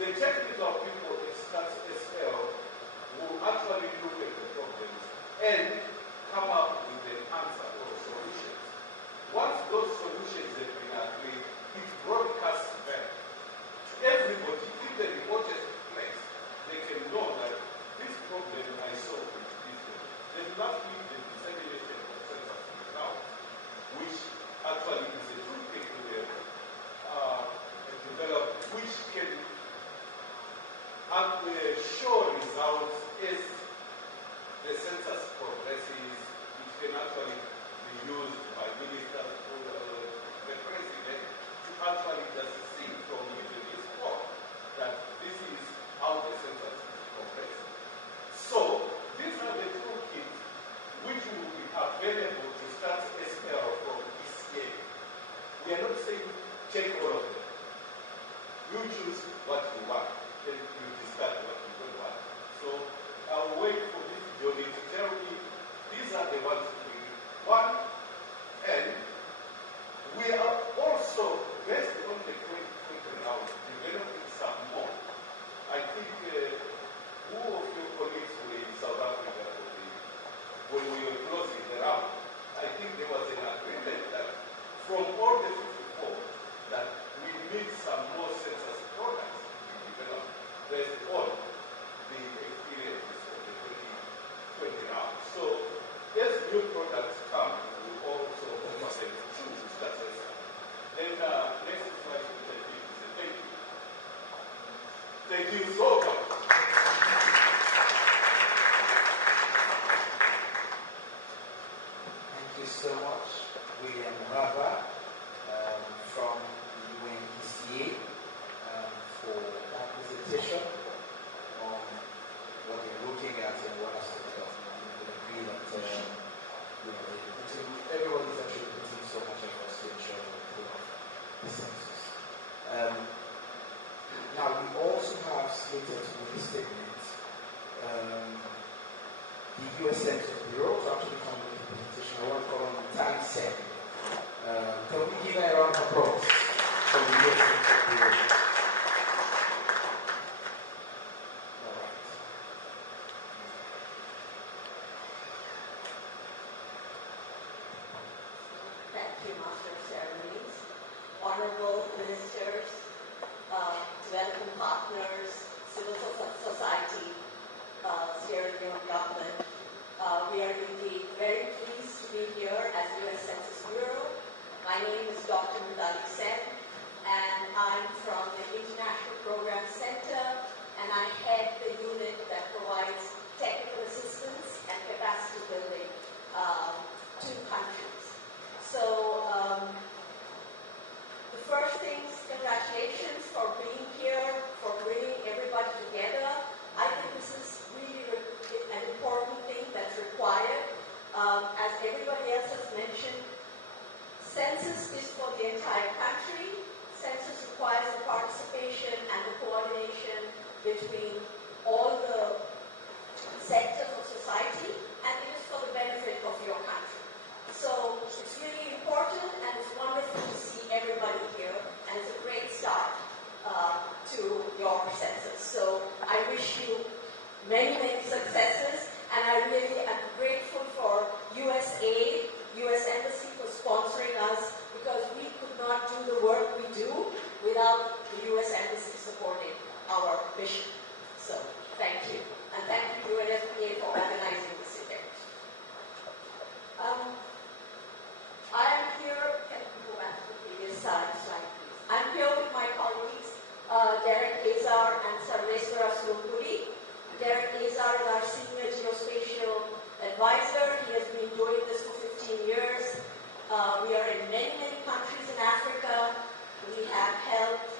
the technical people at StatsSL will actually look at the problems and come up with an answer or solutions. Once those solutions have been agreed, it broadcasts back to everybody in the remotest place. They can know that this problem I solved with this way. Then lastly, the dissemination of census results, which actually is a toolkit we have developed, which can show results as the census progresses. It can actually be used by ministers or the president to actually just see from even his report that this is how the census is progressing. So these are the toolkits which will be available to StatsSL from ECA. We are not saying take all of them. You choose what you want, then you discard what you don't want. So I'll wait for this Jolie to tell me these are the ones we want, and we are also, based on the current round, developing some more. I think who of your colleagues were in South Africa when we were closing the round? I think there was an agreement that from all the 54 that we need some more census products to be developed based on the experiences of the 2020 round. So as new products come, we also offer them to StatsSL. Then next slide, thank you. Thank you so much. Thank you so much, William Rava, from the UNECA, for that presentation on what you're looking at and what has to be done. We agree that everybody's actually putting so much effort to ensure that we pull off the census. Now, we also have slated to make a statement. The U.S. Census Bureau to actually come with a presentation. I want to call on Tan Sen. Can we give a round of applause for the U.S. Census Bureau? All right. Thank you, Master of Ceremonies, honorable ministers, development partners, civil society, Sierra Leone government. We are indeed very pleased to be here as U.S. Census Bureau. My name is Dr. Mudali Sen, and I'm between all the sectors of society, and it is for the benefit of your country. So it's really important, and it's wonderful to see everybody here, and it's a great start to your census. So I wish you many, many successes, and I really am grateful for USAID, US Embassy for sponsoring us, because we could not do the work we do without the US Embassy supporting our mission. So thank you, and thank you UNFPA for organizing this event. I am here, can you go back to the previous slide, please? I'm here with my colleagues, Derek Azar and Sarveshwara Sulpuri. Derek Azar is our senior geospatial advisor. He has been doing this for 15 years. We are in many, many countries in Africa. We have helped,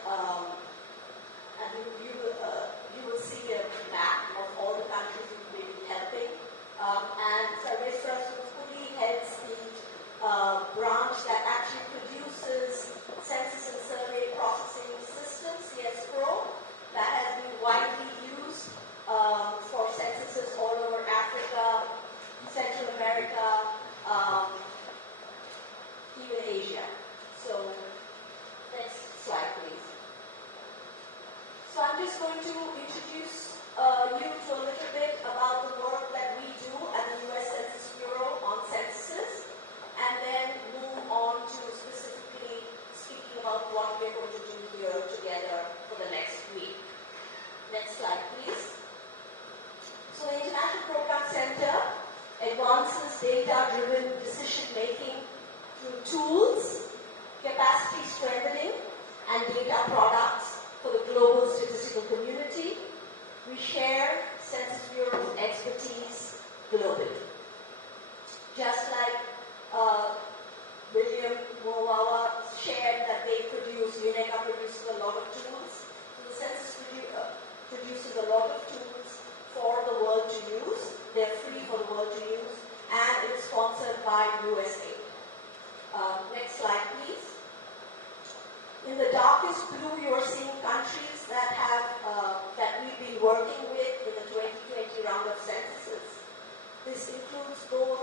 and you will see a map of all the countries we've been helping. And Sarveshwara Sulpuri heads the branch that actually produces census and survey processing systems, CS-Pro, that has been widely used for censuses all over Africa, Central America, even Asia. So, next slide, please. So I'm just going to introduce you to a little bit about the work that we do at the U.S. Census Bureau on censuses, and then move on to specifically speaking about what we're going to do here together for the next week. Next slide, please. So the International Program Center advances data-driven decision-making through tools, capacity strengthening, and data products for the global statistical community. We share Census Bureau's expertise globally. Just like William Mowawa shared that they produce, UNECA produces a lot of tools. So the census produces a lot of tools for the world to use. They're free for the world to use, and it's sponsored by USAID. Next slide, please. In the darkest blue, you are seeing countries that have that we've been working with in the 2020 round of censuses. This includes both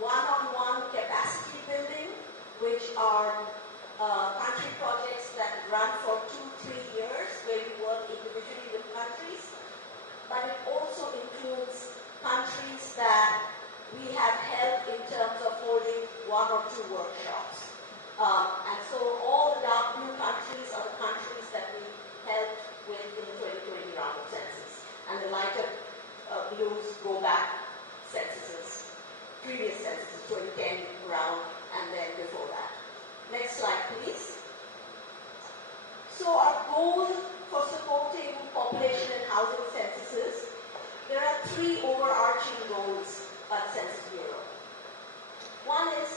one-on-one capacity building, which are country projects that run for 2-3 years, where we work individually with countries, but it also includes countries that we have helped in terms of holding 1 or 2 workshops. And so all the dark blue countries are the countries that we helped with in the 2020 round of census. And the lighter blues go back censuses, previous censuses, 2010 round, and then before that. Next slide, please. So our goal for supporting population and housing censuses, there are 3 overarching goals by the Census Bureau. One is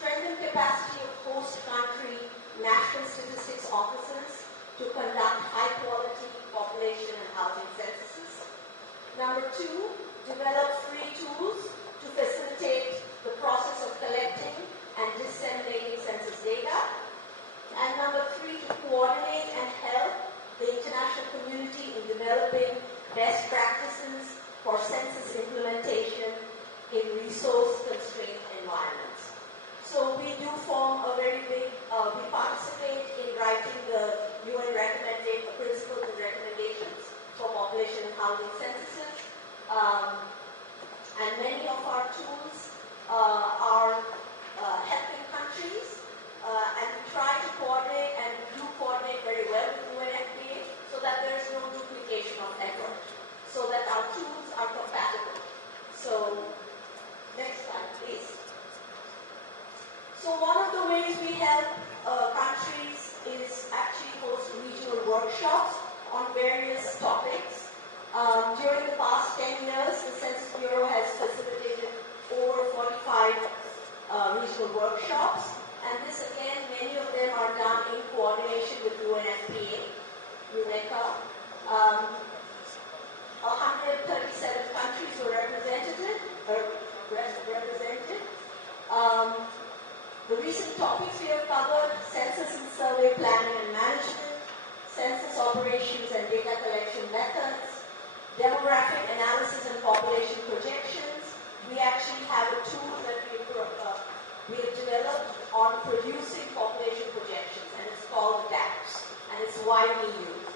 strengthen capacity of host country national statistics offices to conduct high-quality population and housing censuses. Number 2, develop free tools to facilitate the process of collecting and disseminating census data. And number 3, to coordinate and help the international community in developing best practices for census implementation in resource-constrained environments. So we do form a very big, we participate in writing the UN principles and recommendations for population and housing censuses. And many of our tools are helping countries, and we try to coordinate, and do coordinate very well with UNFPA so that there is no duplication of effort, so that our tools are compatible. So, next slide, please. So one of the ways we help countries is actually host regional workshops on various topics. During the past 10 years, the Census Bureau has facilitated over 45 regional workshops, and this again, many of them are done in coordination with UNFPA, UNECA. 137 countries were represented. The recent topics we have covered: census and survey planning and management, census operations and data collection methods, demographic analysis and population projections. We actually have a tool that we have developed on producing population projections, and it's called DAPS, and it's widely used.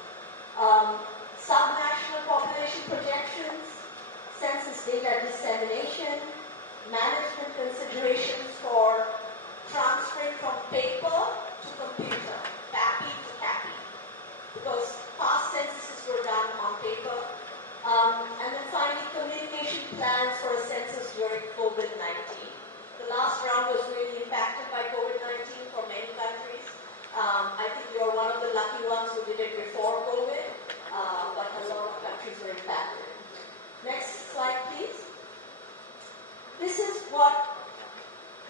Subnational population projections, census data dissemination, management considerations for transferring from paper to computer, PAPI to CAPI, because past censuses were done on paper. And then finally, communication plans for a census during COVID-19. The last round was really impacted by COVID-19 for many countries. I think you're one of the lucky ones who did it before COVID, but a lot of countries were impacted. Next slide, please. This is what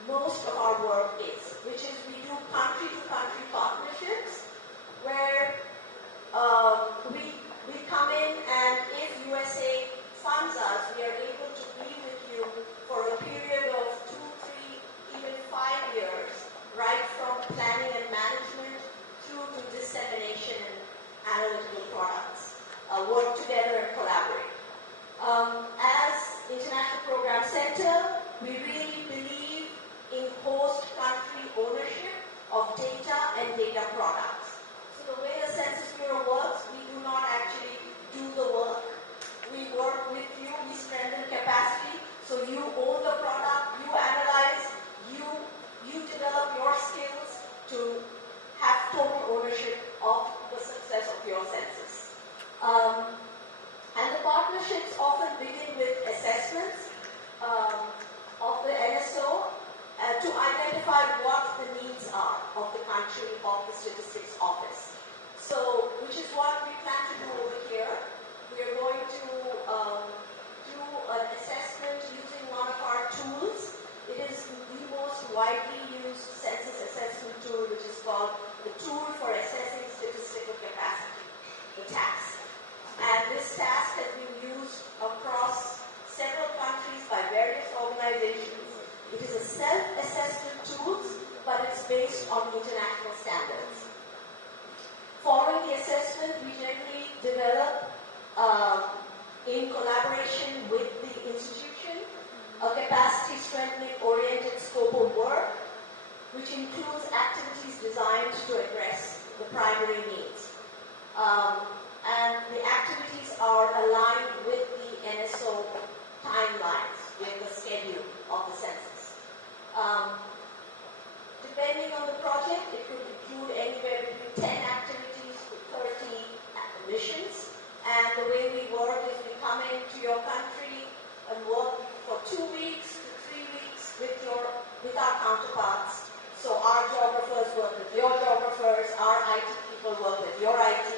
most of our work is, which is we do country-to-country partnerships where we come in, and if USA funds us, we are able to be with you for a period of 2, 3, even 5 years, right from planning and management through to dissemination and analytical products. Work together and collaborate. As International Program Center, we really believe in host country ownership of data and data products. So the way the Census Bureau works, we do not actually do the work. We work with you, we strengthen capacity, so you own the product, you analyze, you develop your skills to have total ownership of the success of your census. And the partnerships often begin with assessments of the NSO to identify what the needs are of the country, of the statistics office. So, which is what we plan to do over here. We are going to do an assessment using one of our tools. It is the most widely used census assessment tool, which is called the Tool for Assessing Statistical Capacity, the TASC. And this task has been used across several countries by various organizations. It is a self-assessment tool, but it's based on international standards. Following the assessment, we generally develop, in collaboration with the institution, a capacity strengthening oriented scope of work, which includes activities designed to address the primary needs. And the activities are aligned with the NSO timelines, with the schedule of the census. Depending on the project, it could include anywhere between 10 activities to 30 missions. And the way we work is we come into your country and work for 2 weeks to 3 weeks with our counterparts. So our geographers work with your geographers, our IT people work with your IT,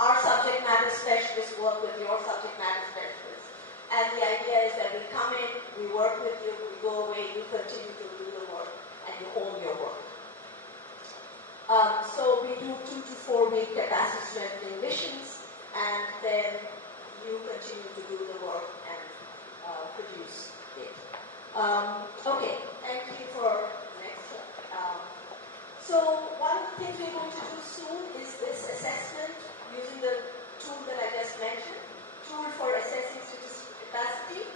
our subject matter specialists work with your subject matter specialists. And the idea is that we come in, we work with you, we go away, you continue to do the work, and you own your work. So we do 2 to 4 week capacity strengthening missions, and then you continue to do the work and produce it. Okay, thank you for next. So one of the things we're going to do soon is this assessment using the tool that I just mentioned, tool for assessing statistical capacity.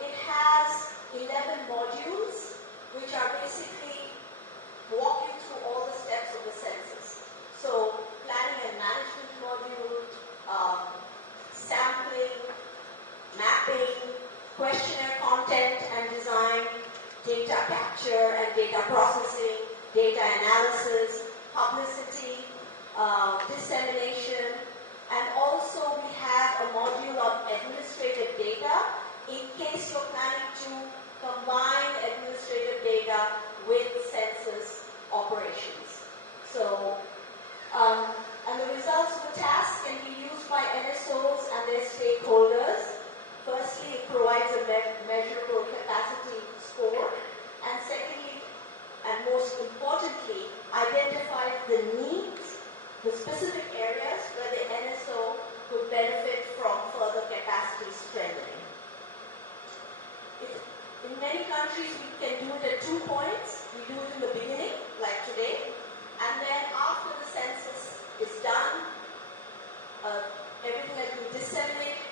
It has 11 modules, which are basically walking through all the steps of the census. So planning and management module, sampling, mapping, questionnaire content and design, data capture and data processing, data analysis, publicity, dissemination, and also we have a module of administrative data in case you're planning to combine administrative data with census operations. So, and the results of the task can be used by NSOs and their stakeholders. Firstly, it provides a measurable capacity score, and secondly, and most importantly, identifies the needs, the specific areas where the NSO could benefit from further capacity strengthening. In many countries, we can do it at 2 points. We do it in the beginning, like today, and then after the census is done, everything has been disseminated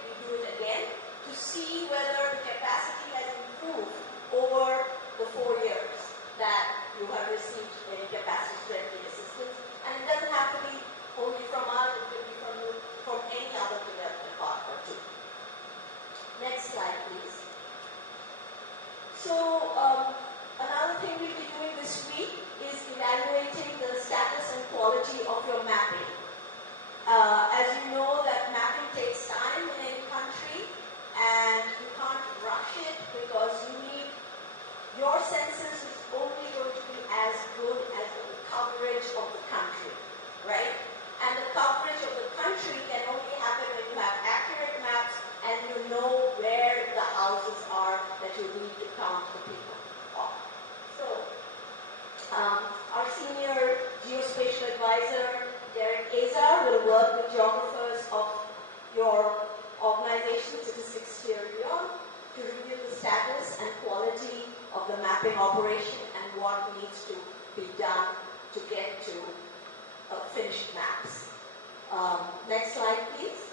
will work with geographers of your organization, Statistics Sierra Leone, to review the status and quality of the mapping operation and what needs to be done to get to finished maps. Next slide, please.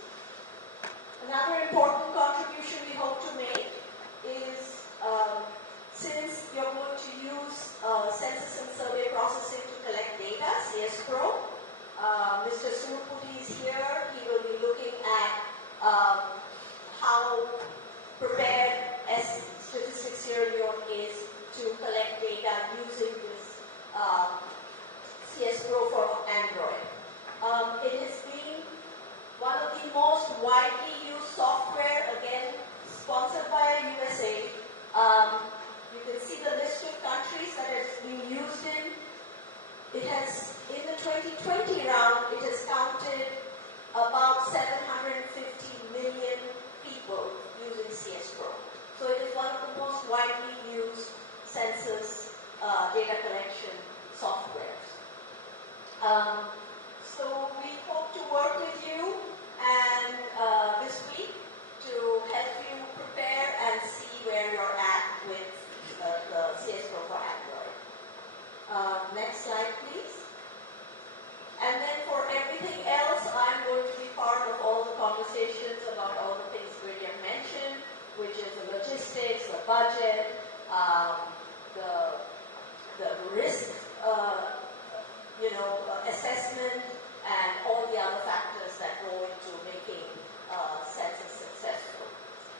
Another important contribution we hope to make is since you're going to use census and survey processing to collect data, CSPRO, Mr. Surputi is here. He will be looking at how prepared Statistics Sierra Leone is to collect data using this CSPRO for Android. It has been one of the most widely used software, again, sponsored by USA. You can see the list of countries that it's been used in. It has, in the 2020 round, it has counted about 750 million people using CSPRO. So it is one of the most widely used census data collection softwares. So we hope to work with you and this week to help you prepare and see where you're at with the CSPRO for Android. Next slide, please. And then for everything else, I'm going to be part of all the conversations about all the things William mentioned, which is the logistics, the budget, the risk, assessment, and all the other factors that go into making census successful.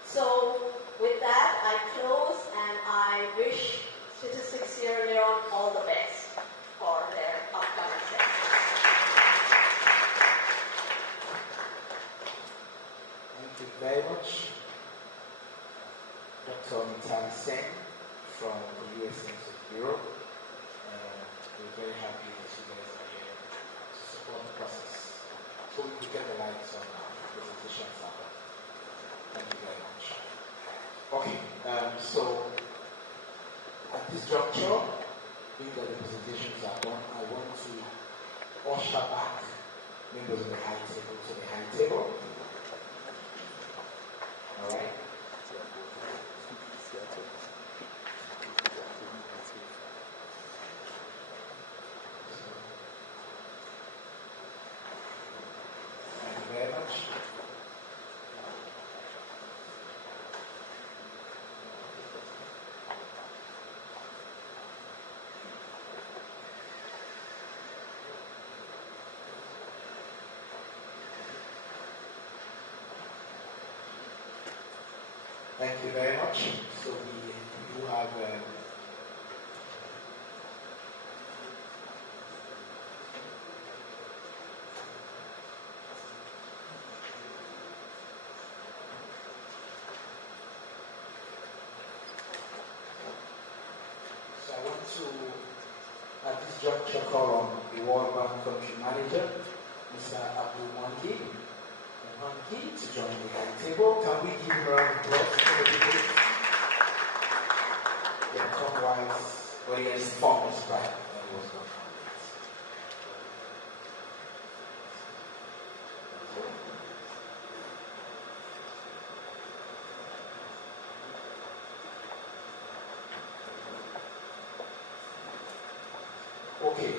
So with that, I close and I wish Statistics Sierra Leone all the best for their upcoming census. Thank you very much, Dr. Mitali Singh from the U.S. Census Bureau. We're very happy that you guys are here to support the process so we can get the lights on our presentations up. Thank you very much. Okay, so at this juncture, being that the presentations are done, I want to usher back members of the high table to the high table. All right. Thank you very much. Thank you very much. So we do have so I want to at this juncture call on the World Bank Country Manager, Mr. Abdul Mangi, to join the high table. Can we give him a round of applause for the people? Yeah, clockwise, well, he has informed us right that he was not okay.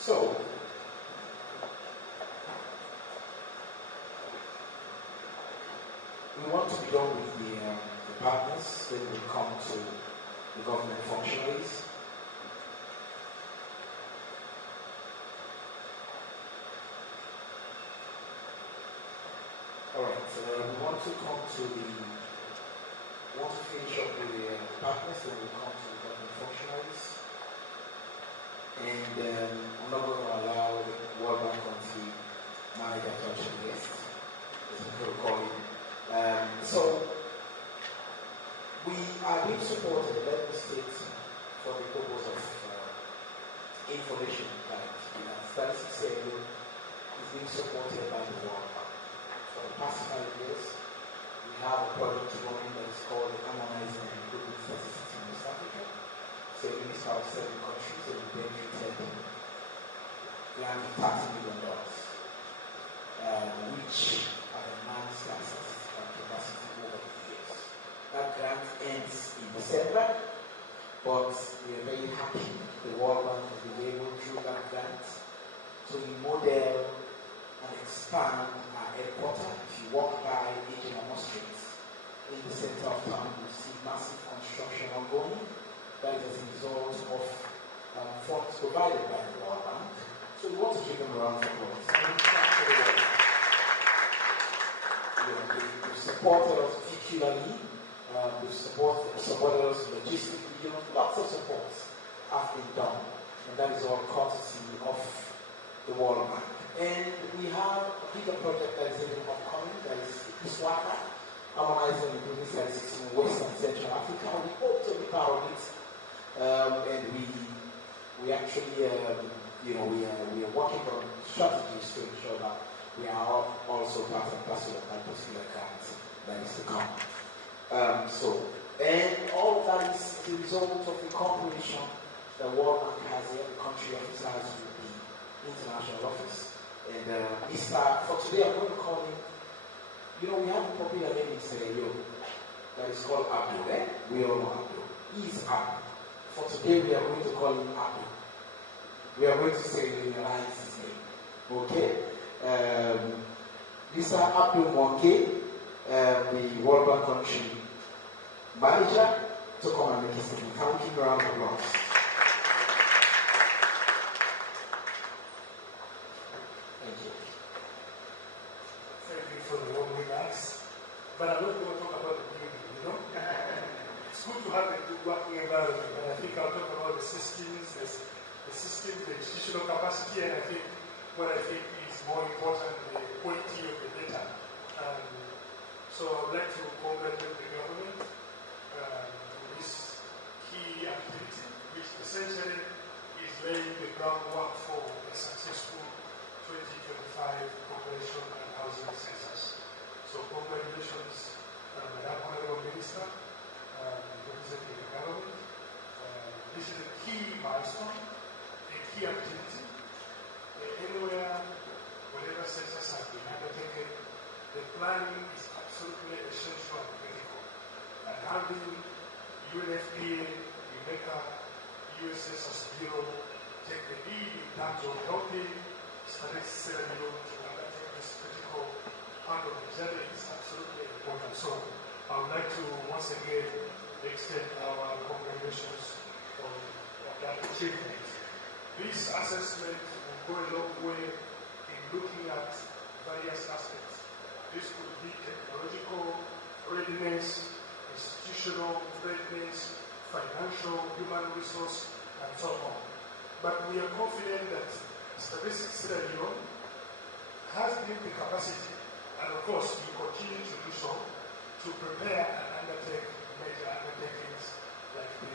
So, we want to be done with the partners, then we come to the government functionaries. Alright, we want to come to finish up with the partners, then we come to the government functionaries. And I'm not going to allow the World Bank Country Manager to actually guest, as we call it. So, we are being supported, let me state, for the purpose of information that Statistics Sierra Leone is being supported by the World Bank. For the past 5 years, we have a project running that is called the Harmonizing and Improving Statistics in West Africa. So we start 7 countries and we benefit 10 to remodel and expand our headquarters. If you walk by Ejinamo Street in the center of town, you see massive construction ongoing. That is as a result of funds provided by the World Bank. So we want to give them a round of applause. They've supported us particularly. They've supported us logistically. Lots of supports have been done. And that is all courtesy of the World Bank. And we have a bigger project that is even upcoming, that is ISWACA, harmonizing and improving statistics in West and Central Africa. We hope to be part of it. And we actually, we are working on strategies to ensure that we are also part and parcel of that particular grant that is to come. And all of that is the result of the cooperation that World Bank has here, the country officers with the international office. And for today, I'm going to call him, we have a popular name in Sierra Leone that is called Abdul. We all know Abdul. He is Abdul. For today, we are going to call him Abdul. We are going to serialize his name. Okay? Mr. Abdul Monke, the World Bank country manager, to come and make his statement. Can we give him a round of applause? Thank you. Thank you for the warm remarks. But I'm not going to talk about the building, It's good to have a good working environment, and I think I'll talk about the systems, the institutional capacity, and I think what I think is more important, the quality of the data. So I would like to congratulate the government on this key activity, which essentially is laying the groundwork for a successful 2025 population and housing census. So congratulations, Madam Honorable Minister, representing the government. This is a key milestone, a key activity. Anywhere, whatever census has been undertaken, the planning is absolutely essential and critical. And having UNFPA, UNECA, USS Bureau take the lead in terms of helping Statistics Sierra Leone to undertake this critical part of the journey is absolutely important. So I would like to once again extend our congratulations on that achievement. This assessment will go a long way in looking at various aspects. This could be technological readiness, institutional readiness, financial, human resource, and so on. But we are confident that Statistics Sierra Leone has built the capacity, and of course we continue to do so, to prepare and undertake major undertakings like the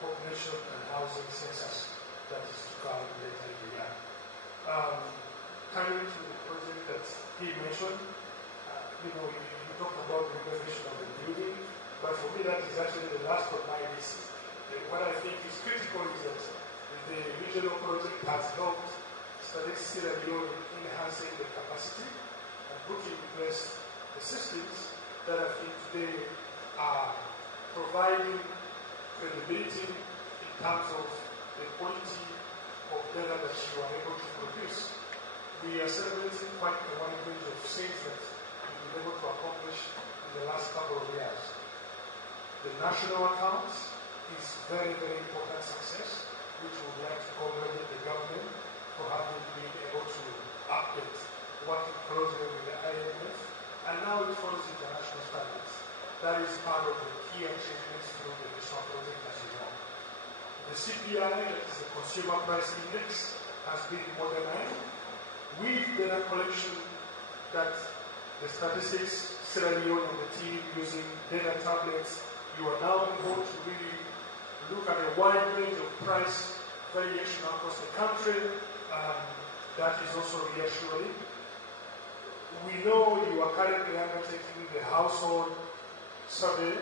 population and housing census that is to come later in the year. Coming to the project that he mentioned, you talked about the renovation of the building, but for me that is actually the last of my list. What I think is critical is that the regional project has helped Statistics Sierra Leone in enhancing the capacity and putting in place the systems that I think today are providing credibility in terms of the quality of data that you are able to produce. We are celebrating quite a wide range of things that we've been able to accomplish in the last couple of years. The national accounts is very, very important success, which we would like to congratulate the government for having been able to update, working closely with the IMF, and now it follows international standards. That is part of the key achievements through the national project, as you know. The CPI, that is the Consumer Price Index, has been modernized with data collection that the Statistics Sierra Leone and the team using data tablets. You are now able to really look at a wide range of price variation across the country, and that is also reassuring. We know you are currently undertaking the household survey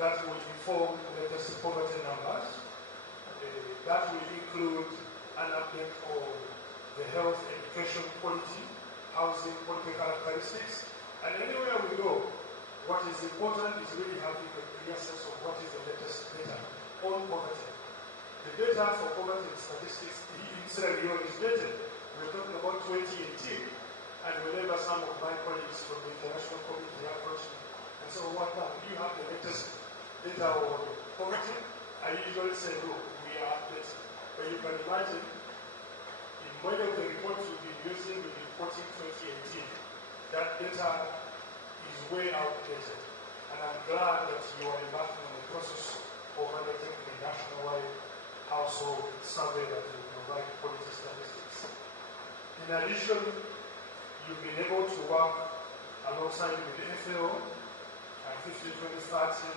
that will inform the latest poverty numbers. That will include an update on the health, education quality, housing quality characteristics, and anywhere we go, what is important is really having a clear sense of what is the latest data on poverty. The data for poverty and statistics in Sierra Leone is dated. We're talking about 2018. And whenever some of my colleagues from the international community approach me and say, what now? Do you have the latest data on poverty? I usually say, look, we are updated. But you can imagine, in many of the reports we've been using with reporting 2018, that data is way outdated. And I'm glad that you are embarking on the process of undertaking a nationwide household survey that will provide quality statistics. In addition, you've been able to work alongside with the FAO and 15-20-30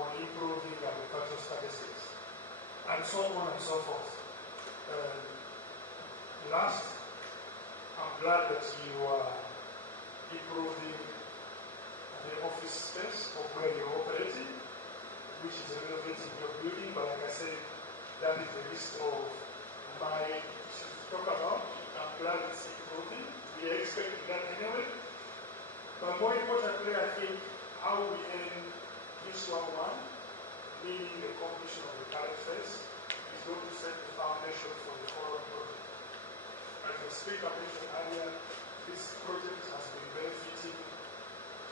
on improving agricultural statistics, and so on and so forth. Last, I'm glad that you are improving the office space of where you're operating, which is renovating your building, but like I said, that is the list of my issues to talk about. I'm glad it's improving. We are expecting that anyway. But more importantly, I think how we end this one, meaning the completion of the current phase, is going to set the foundation for the following project. As the speaker mentioned earlier, this project has been benefiting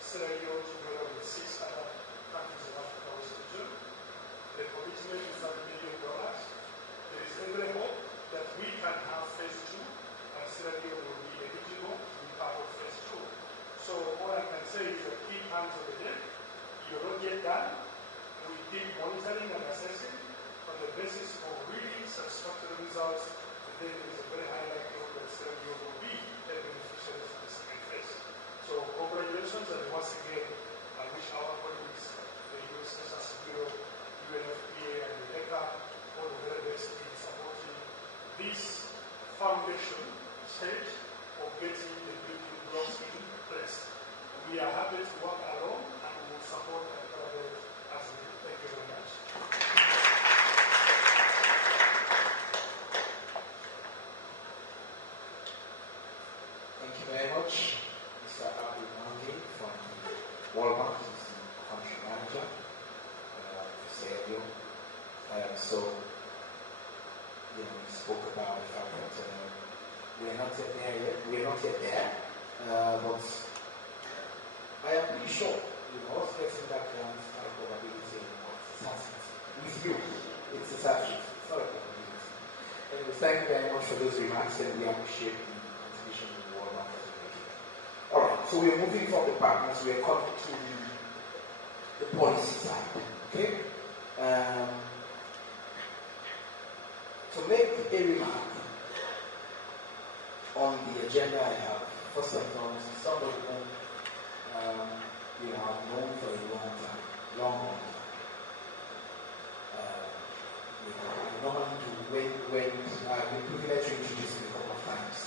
Sierra Leone together with 6 other countries in Africa West region. The commitment is $7 million. There is every hope that we can have phase 2 and Sierra Leone will be eligible to be part of phase 2. So all I can say is that keep hands on the deck. You're not yet done. We keep monitoring and assessing on the basis of really satisfactory results. Then there is a very high likelihood that Sierra Leone will be a beneficiary of the second phase. So congratulations, and once again, I wish our colleagues, the U.S. Census Bureau, UNFPA, and the ECA, all the very best in supporting this foundation stage of getting the building blocks in place. We are happy to work along, and we will support and collaborate as needed. Thank you very much. Thank you very much, Mr. Abdul Mangi from Walmart. He's the country manager for Sierra Leone. We spoke about the fact that we are not yet there yet. We are not yet there, but I am pretty sure, us getting that grant kind of probability with you. It's a certainty. It's not a probability. Anyway, thank you very much for those remarks, and we appreciate the contribution of the Walmart that you're making. All right, so we are moving from the partners. We are coming to the policy side. Okay. To make a remark on the agenda I have, first and foremost, somebody who I've known for a long time. Normally when I've been privileged to introduce him a couple of times,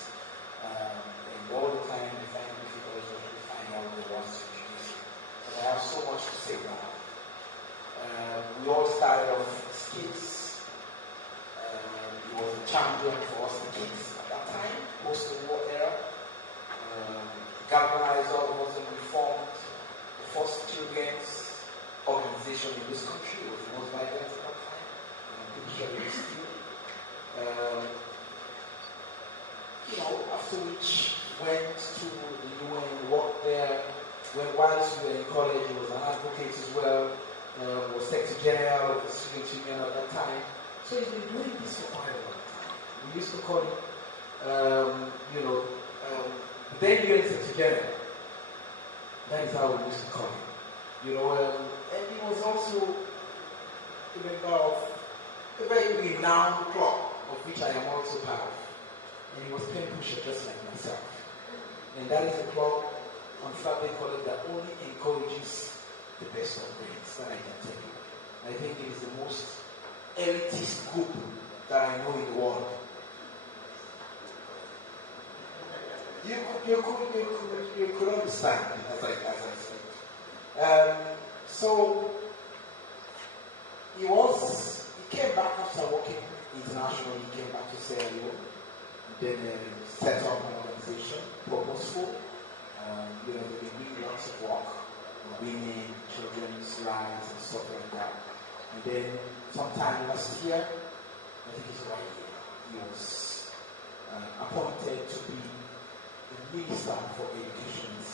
and all the time I find it difficult to find out the ones to introduce him. But I have so much to say now. We all started off as kids. He was a champion for us, the kids, at that time, post-war era. Galvanized all of us and we formed the first children's organization in this country. It was the most vibrant at that time. I'm pretty sure it is still. After which went to the UN, worked there. Whilst we were in college, he was an advocate as well. Was Secretary General of the Student Union at that time. So he's been doing this for quite a long time. We used to call him, then UN Secretary General. That is how we used to call him. And he was also a member of a very renowned club, of which I am also part of. And he was pen pusher just like myself. And that is a club, on Friday college, that only encourages the best of brains, that I can tell you. I think it is the most elitist group that I know in the world. You could understand, as I said. So he came back after working internationally. He came back to Sierra Leone, then set up an organization, purposeful. They've been doing lots of work on women, children's rights, and stuff like that. And then sometime last year, I think it's right here. He was appointed to be the Minister for Education and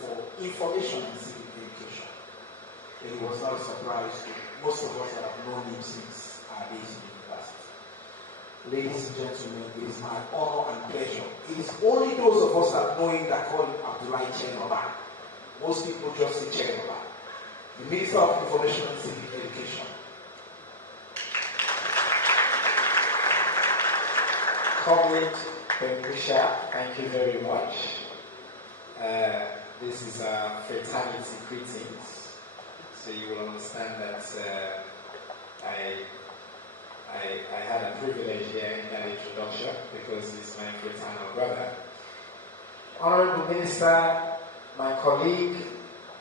for Information and Civic Education. And it was not a surprise to most of us that have known him since our days in university. Ladies and gentlemen, it is my honor and pleasure. It is only those of us that know him that call him Abdullahi Chenoba. Most people just say Chenoba. The Minister of Information and Civic Education. Comrade Benkrisha, thank you very much. This is a fraternity greetings, so you will understand that I had a privilege here in that introduction because he's my fraternal brother. Honorable Minister, my colleague,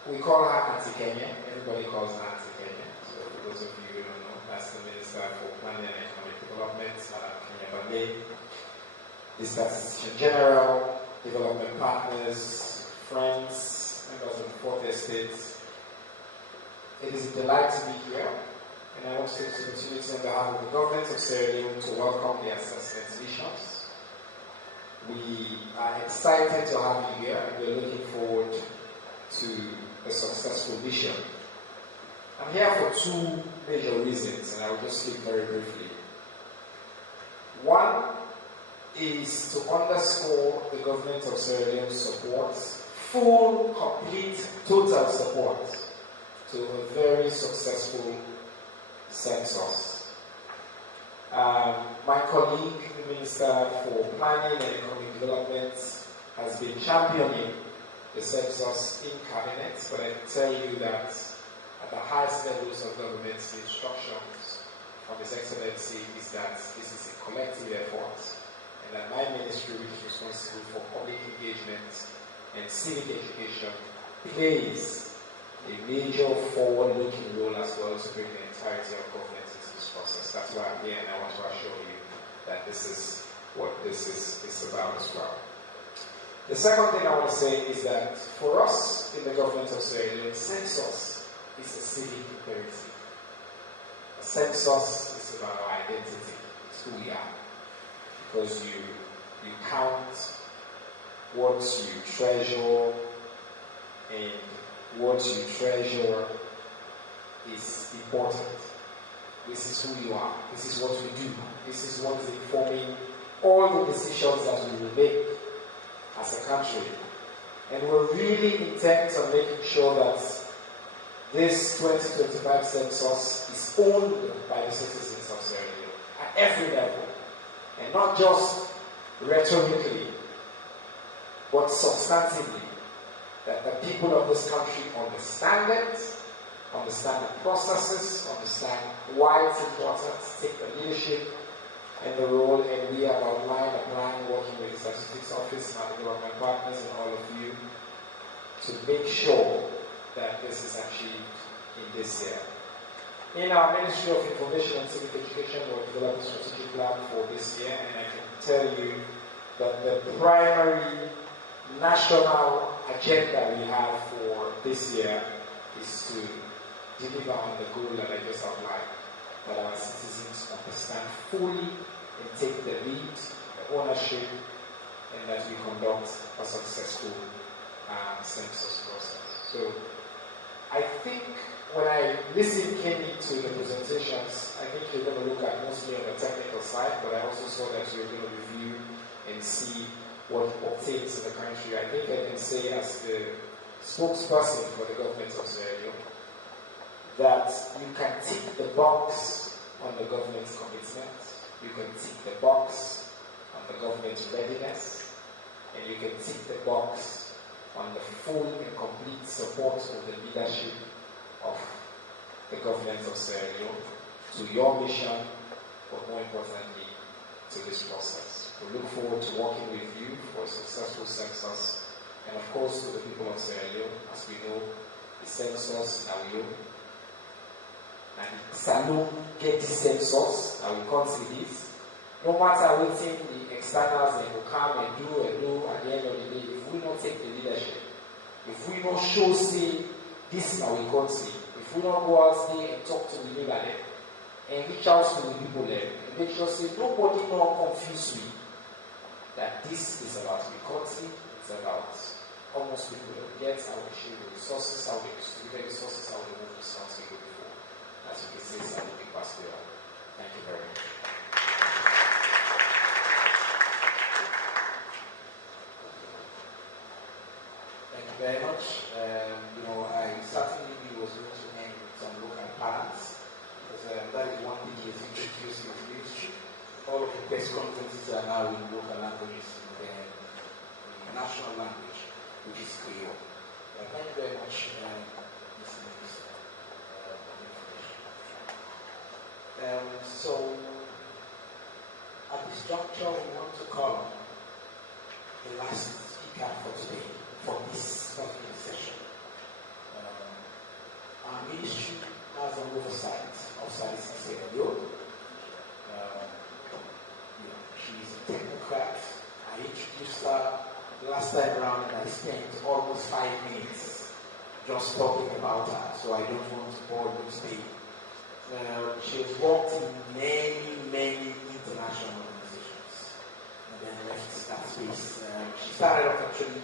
we call her Auntie Kenya. Everybody calls her Auntie Kenya. So for those of you who don't know, that's the Minister for Planning and Economic Development, Madam Kenya Bande. The Statistician General, development partners, friends, members of the Fourth Estate. It is a delight to be here, and I want to take this opportunity on behalf of the government of Sierra Leone to welcome the assessment missions. We are excited to have you here, and we're looking forward to a successful mission. I'm here for two major reasons, and I will just speak very briefly. One is to underscore the government of Sierra Leone's support, full, complete, total support to a very successful census. My colleague, the Minister for Planning and Economic Development, has been championing the census in cabinet, but I can tell you that at the highest levels of government, the instructions from His Excellency is that this is a collective effort, and that my ministry, which is responsible for public engagement and civic education, plays a major forward-looking role as well to bring the entirety of government into this process. That's why I'm here, and I want to assure you that this is what this is about as well. The second thing I want to say is that for us in the government of Sierra Leone, census is a civic imperative. A census is about our identity. It's who we are. Because you count what you treasure, and what you treasure is important. This is who you are. This is what we do. This is what is informing all the decisions that we will make as a country. And we're really intent on making sure that this 2025 census is owned by the citizens of Sierra Leone at every level. And not just rhetorically, but substantively. That the people of this country understand it, understand the processes, understand why it's important, take the leadership and the role, and we have outlined a plan working with the Statistics Office and our development partners and all of you to make sure that this is achieved in this year. In our Ministry of Information and Civic Education, we're developing a strategic plan for this year, and I can tell you that the primary national agenda we have for this year is to deliver on the goal that I just outlined, that our citizens understand fully and take the lead, the ownership, and that we conduct a successful census process. So I think when I listened keenly to the presentations, I think you're going to look at mostly on the technical side, but I also saw that you're going to review and see what obtains in the country. I think I can say as the spokesperson for the government of Sierra Leone that you can tick the box on the government's commitment, you can tick the box on the government's readiness, and you can tick the box on the full and complete support of the leadership of the government of Sierra Leone to your mission, but more importantly, to this process. We look forward to working with you for a successful census, and of course to the people of Sierra Leone. As we know, the census now we own, and the Salon get the census, and we can't see this. No matter what the externals they will come and do at the end of the day, if we don't take the leadership, if we don't show say this now we can't see, if we don't go out there and talk to the neighbor and reach out to the people there, make sure say nobody not confuse me that this is about equality, it's about almost people that get how they share the resources, how they distribute the resources, how they move the resources we go before. As you can see, it's a big basket. Thank you very much. Thank you very much. I certainly was going to end with some local parents, because that is one thing you introduced in the ministry. All of the press conferences are now in local languages, in the national language, which is Creole. Thank you very much, Mr. Minister, for the information. So, at this juncture, we want to call the last speaker for today, for this particular session. Our ministry has an oversight of Salisu Serio. She's a technocrat. I introduced her last time around and I spent almost 5 minutes just talking about her, so I don't want to bore you today. She has worked in many international organizations and then left that space. She started off actually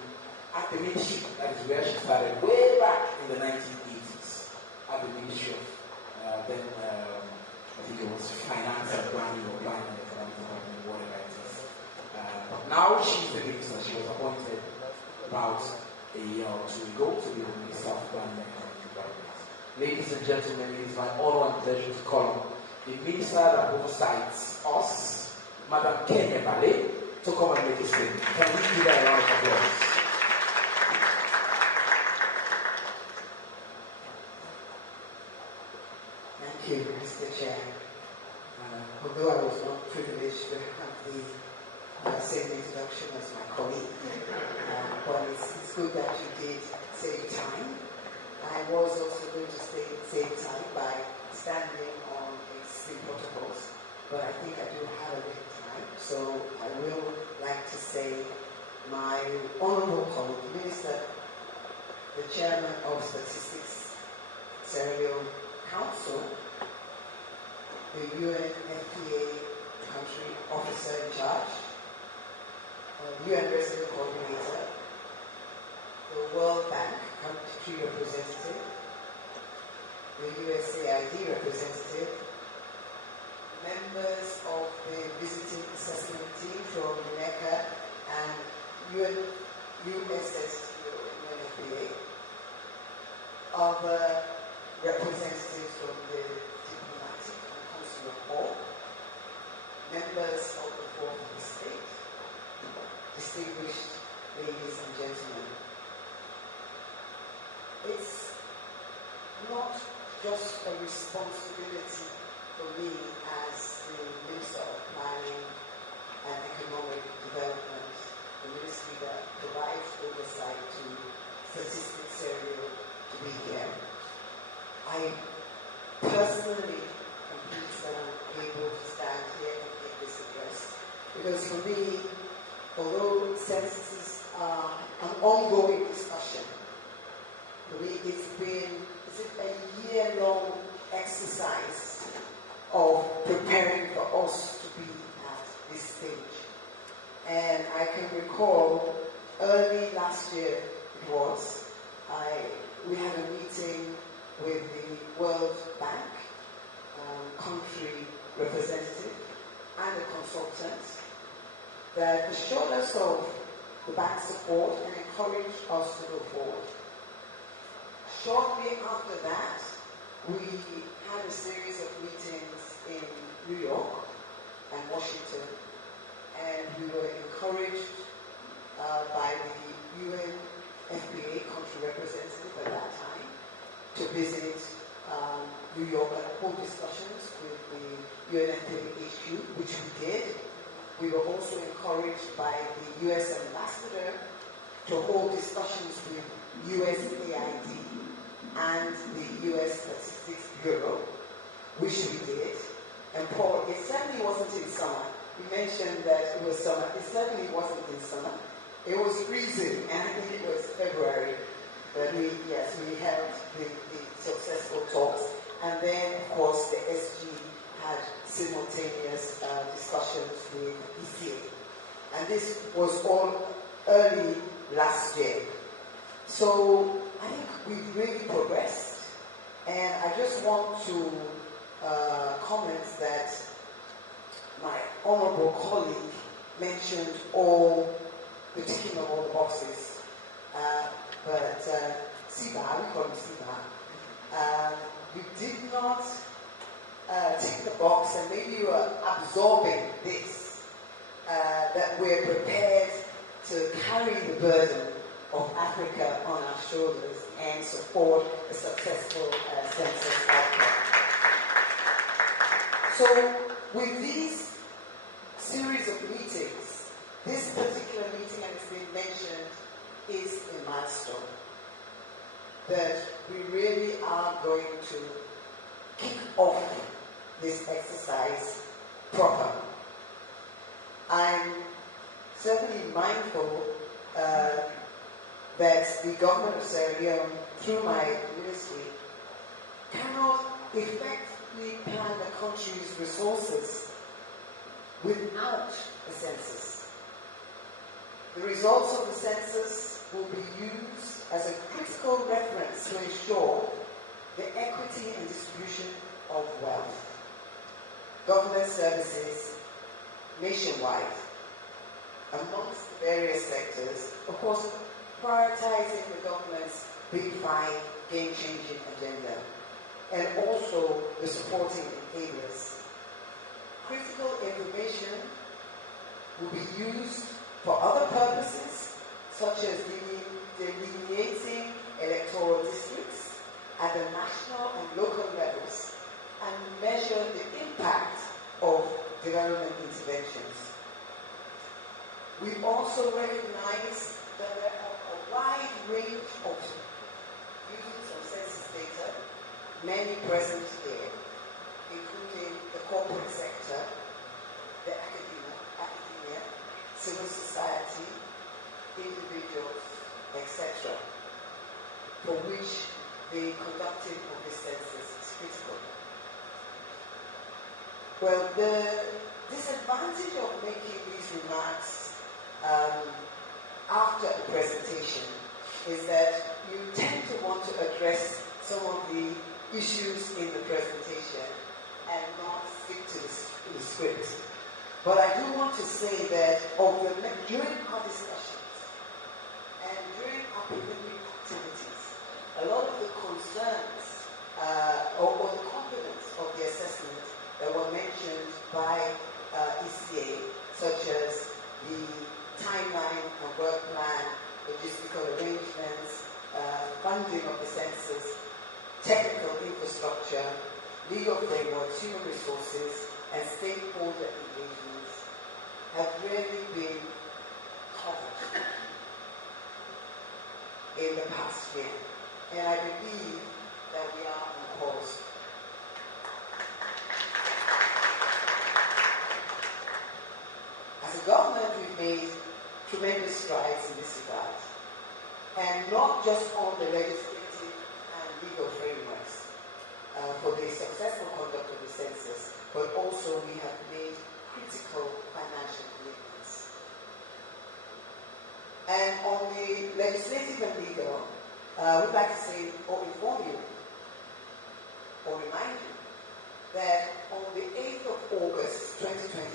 at the ministry. That is where she started way back in the 1980s at the ministry of I think it was finance and planning or planning and economic development, whatever it is. But now she's the minister. She was appointed about a year or two ago to be the Minister of Planning and Economic Development. Ladies and gentlemen, it is my honor and pleasure to call the minister that oversights us, Madam Kenya Bale, to come and make a statement. Can we give her a round of applause? Thank you, Mr. Chair. Although I was not privileged to have the same introduction as my colleague, but it's good that you did save time. I was also going to save time by standing on existing protocols, but I think I do have a bit of time, so I will like to say my honorable colleague, Minister, the Chairman of Statistics Sierra Leone Council, the UNFPA country officer in charge, UN resident coordinator, the World Bank country representative, the USAID representative, members of the visiting assessment team from UNECA and UNFPA, other representatives from the diplomatic and consular corps, members of the Fourth Estate, distinguished ladies and gentlemen. It's not just a responsibility for me as the Minister of Planning and Economic Development, the ministry that provides oversight to Statistics Sierra to be here. I personally am pleased that I'm able to stand here and make this address, because for me, although censuses are an ongoing discussion, for me it's been a year-long exercise of preparing for us to be at this stage. And I can recall early last year we had a meeting with the World Bank country representative and a consultant that assured us of the bank's support and encouraged us to go forward. Shortly after that, we had a series of meetings in New York and Washington, and we were encouraged by the UNFPA country representative at that time to visit New York and hold discussions with the UNFPA HQ, which we did. We were also encouraged by the U.S. ambassador to hold discussions with USAID and the U.S. Statistics Bureau, which we did. And Paul, it certainly wasn't in summer. You mentioned that it was summer. It certainly wasn't in summer. It was freezing, and I think it was February. But we held the successful talks. And then, of course, the SG had simultaneous discussions with ECA. And this was all early last year. So I think we've really progressed. And I just want to comment that my honorable colleague mentioned the ticking of all the boxes. But Siba, we call him Siba, you did not tick the box, and maybe you are absorbing this, that we're prepared to carry the burden of Africa on our shoulders and support a successful census outcome. So with these series of meetings, this particular meeting, and it's been mentioned, is a milestone. That we really are going to kick off this exercise proper. I'm certainly mindful that the government of Sierra Leone, through my ministry, cannot effectively plan the country's resources without a census. The results of the census will be used as a critical reference to ensure the equity and distribution of wealth, government services nationwide, amongst the various sectors, of course, prioritizing the government's Big Five game-changing agenda, and also the supporting enablers. Critical information will be used for other purposes, such as delineating electoral districts at the national and local levels, and measure the impact of development interventions. We also recognize that there are a wide range of users of census data, many present here, including the corporate sector, the academia, civil society, individuals, etc., for which the conducting of the census is critical. Well, the disadvantage of making these remarks after a presentation is that you tend to want to address some of the issues in the presentation and not stick to the script. But I do want to say that during our discussions and during our preliminary activities, a lot of the concerns or the components of the assessment that were mentioned by ECA, such as the timeline and work plan, logistical arrangements, funding of the census, technical infrastructure, legal frameworks, human resources, and stakeholder engagements have really been covered in the past year. And I believe that we are on course. As a government, we've made tremendous strides in this regard. And not just on the legislative and legal frameworks for the successful conduct of the census, but also we have made critical financial commitments. And on the legislative and legal, we'd like to say or inform you or remind you that on the 8th of August 2024,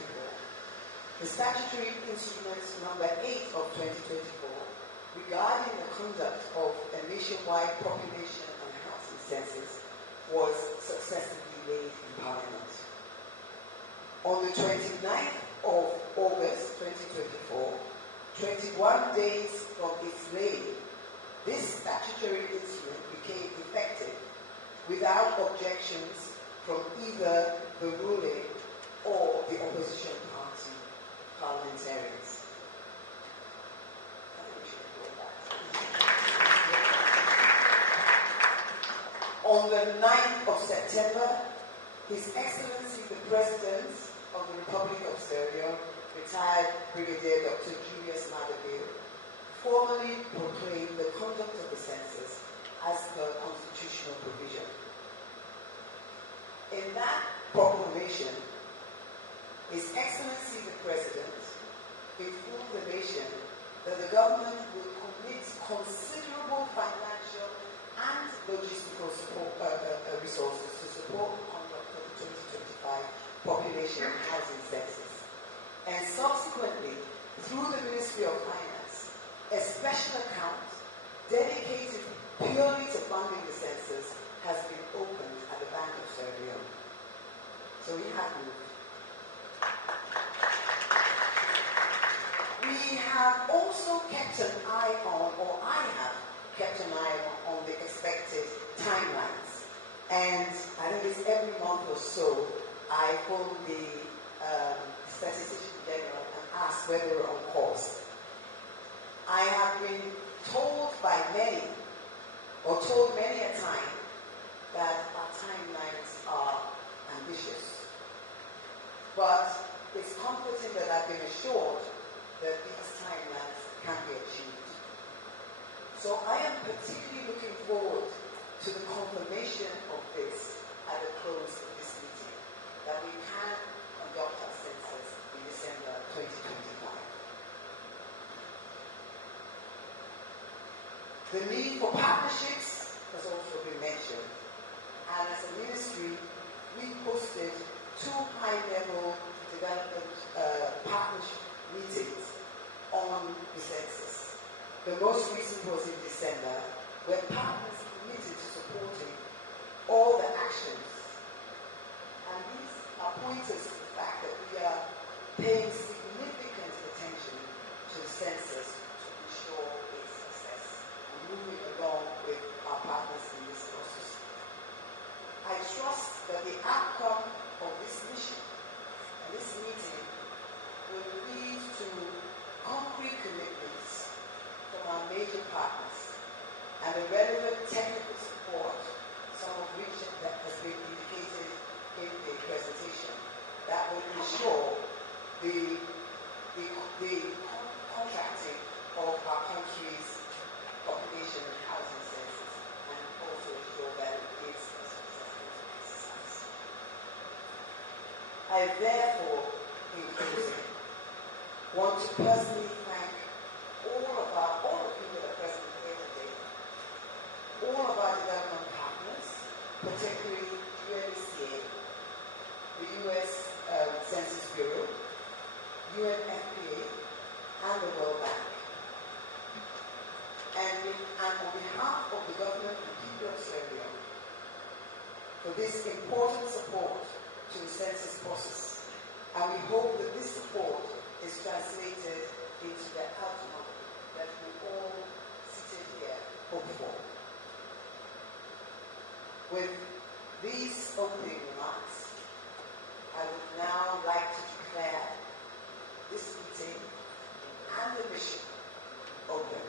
the statutory instrument number 8 of 2024 regarding the conduct of a nationwide population and housing census was successfully laid in Parliament. On the 29th of August 2024, 21 days from its laying, this statutory instrument became effective without objections from either the ruling or the opposition party parliamentarians. On the 9th of September, His Excellency the President of the Republic of Sierra Leone, retired Brigadier Dr. Julius Maada Bio, formally proclaimed the conduct of the census as per constitutional provision. In that proclamation, His Excellency the President informed the nation that the government will commit considerable financial and logistical resources to support the conduct of the 2025 population and housing census. And subsequently, through the Ministry of Finance, a special account dedicated purely to funding the census has been opened at the Bank of Sierra Leone. So we have moved. We have also kept an eye on, or I have kept an eye on the expected timelines. And I think it's every month or so, I phone the Statistician General and ask whether we're on course. I have been told by many, or told many a time, that our timelines are ambitious. But it's comforting that I've been assured that these timelines can be achieved. So I am particularly looking forward to the confirmation of this at the close of this meeting, that we can conduct our census in December 2025. The need for partnerships has also been mentioned. And as a ministry, we hosted 2 high-level development partnership meetings on the census. The most recent was in December, where partners committed to supporting all the actions. And these are pointers to the fact that we are paying significant attention to the census to ensure its success and moving along with our partners in this process. I trust that the outcome of this mission and this meeting will lead to concrete commitments from our major partners and the relevant technical support, some of which that has been indicated in the presentation, that will ensure the contracting of our country's population and housing census, and also ensure that it is a successful exercise. I therefore, in closing, want to personally thank all of you that are present here today, all of our development partners, particularly UNHCR, the U.S. Census Bureau, UNFPA, and the World Bank. And on behalf of the government and people of Sierra Leone, for this important support to the census process. And we hope that this support is translated into the outcome that we all seated here hope for. With these opening remarks, I would now like to declare this meeting and the mission open.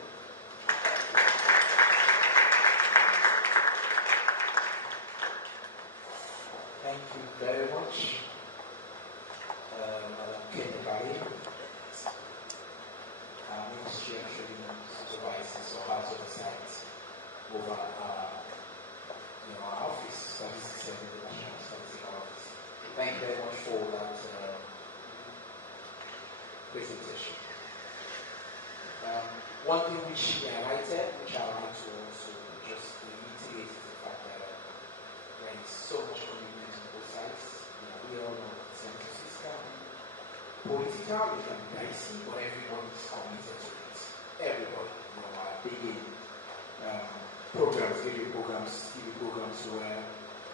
Thank you very much, Madam Kenebari. Our ministry actually supervises or has oversight over our office, Statistics and the National Statistical Office. Thank you very much for that presentation. One thing which she highlighted, which I would like to also just reiterate, is the fact that there is so much commitment on both sides. We all know that the census is political, it can be dicey, but everybody is committed to it. Everybody, are big programs, radio programs, TV programs where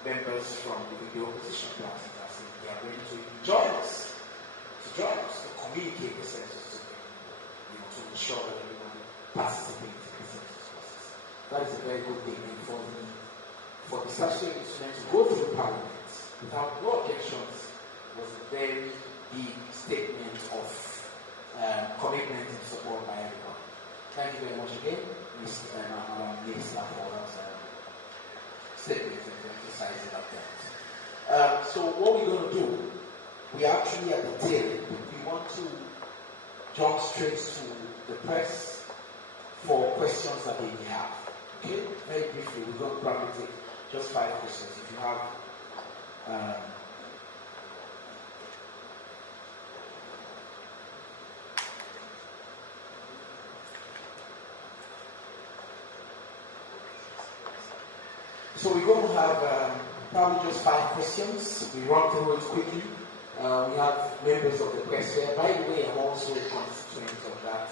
members from the opposition parties are saying they are ready to join us, to communicate the census to them, to ensure that everybody participates in the census process. That is a very good thing. And for the statutory instrument to go through Parliament without no objections was a very big statement of commitment and support by everyone. Thank you very much again, Mr. Minister, for that statement and emphasizing that. So what we're going to do, we are actually at the tail. We want to jump straight to the press for questions that they may have. Okay? Very briefly, we're going to probably take just 5 questions. If you have So we're going to have probably just 5 questions. We run through it quickly. We have members of the press here. By the way, I'm also a constituent of that,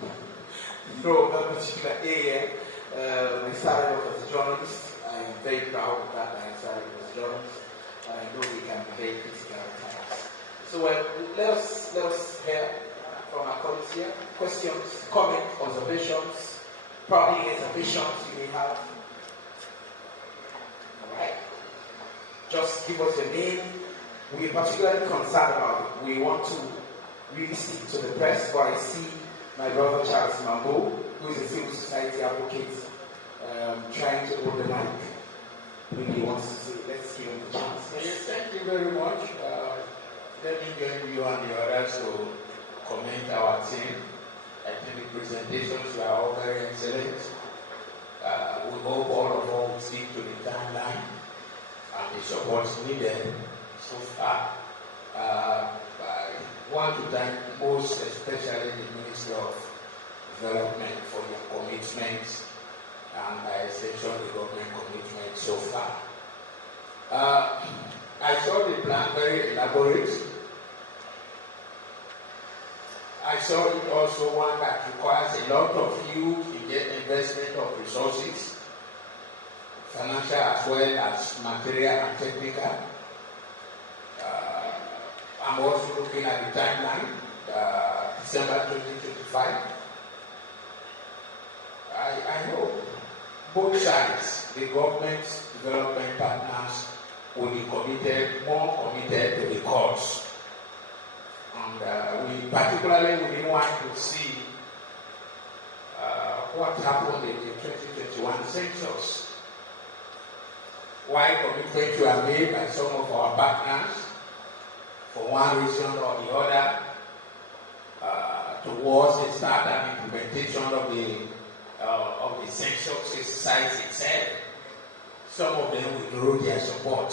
that particular area. I started off as a journalist. I am very proud of that. I started as a journalist. I know we can be very critical at times. So let us hear from our colleagues here. Questions, comments, observations, probably reservations you may have. All right. Just give us your name. We're particularly concerned about it. We want to really stick to the press, but I see my brother Charles Mambo, who is a civil society advocate, trying to hold the mic. Really wants to say, let's give him the chance. Yes, thank you very much. Let me join you and the others to commend our team. I think the presentations were all very excellent. We hope all of us will stick to the timeline and the support needed so far. I want to thank most especially the Ministry of Development for your commitment and by extension the government commitment so far. I saw the plan very elaborate. I saw it also one that requires a lot of huge investment of resources, financial as well as material and technical. I'm also looking at the timeline, December 2025. I know both sides, the government, development partners, will be more committed to the cause. And we particularly didn't want to see what happened in the 2021 census. Why commitments were made by some of our partners for one reason or the other towards the start and implementation of the census exercise itself. Some of them withdrew their support,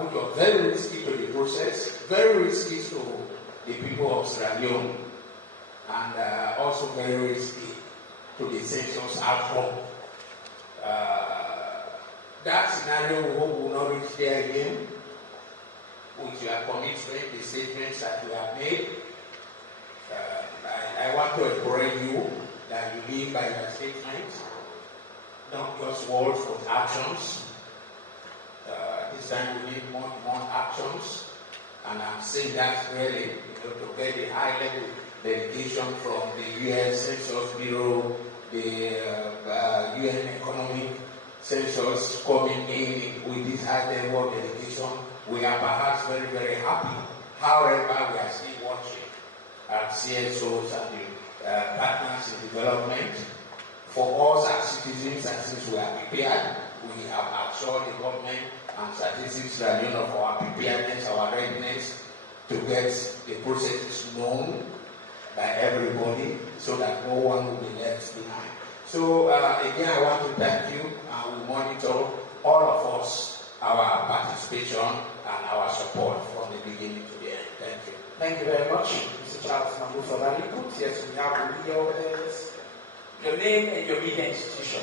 which was very risky to the process, very risky to the people of Sierra Leone, and also very risky to the census outcome. That scenario we hope will not reach there again. With your commitment, the statements that you have made, I want to encourage you that you live by your statements, not just words but actions. This time we need more actions, and I'm saying that really to get the high-level delegation from the UN Census Bureau, the UN Economic Census coming in with this high-level delegation. We are perhaps very, very happy. However, we are still watching CSOs and the partners in development. For us as citizens, and since we are prepared, we have assured the government and statistics of our preparedness, our readiness to get the processes known by everybody so that no one will be left behind. So again, I want to thank you, and we monitor all of us, our participation and our support from the beginning to the end. Thank you. Thank you very much, Mr. Charles Mambo, for that input. Yes, we have the media over there. Your name and your media institution.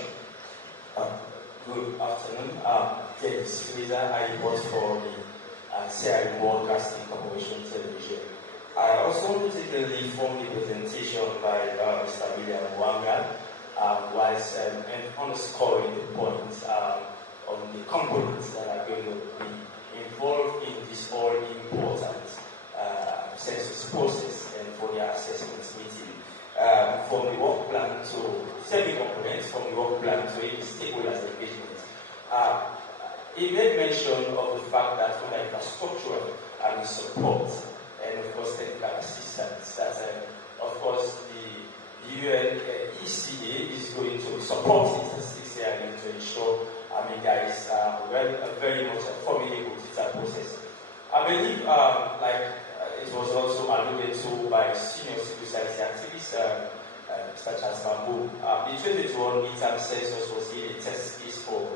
Good afternoon. Dennis Fraser. I work for the Sierra Leone Broadcasting Corporation Television. I also want to take the lead from the presentation by Mr. William Wanga, whilst underscoring the points on the components that are going to be involved in this all-important census process and for the assessment meeting. From the work plan to semi-components, from the work plan to any stakeholders engagement. He made mention of the fact that from the infrastructure and the support and of course technical assistance that of course the UN ECA is going to support statistics here to ensure there is very much a formidable data process. I believe it was also alluded to by senior civil society activists such as Mambo. The 2021 midterm census was really a test case for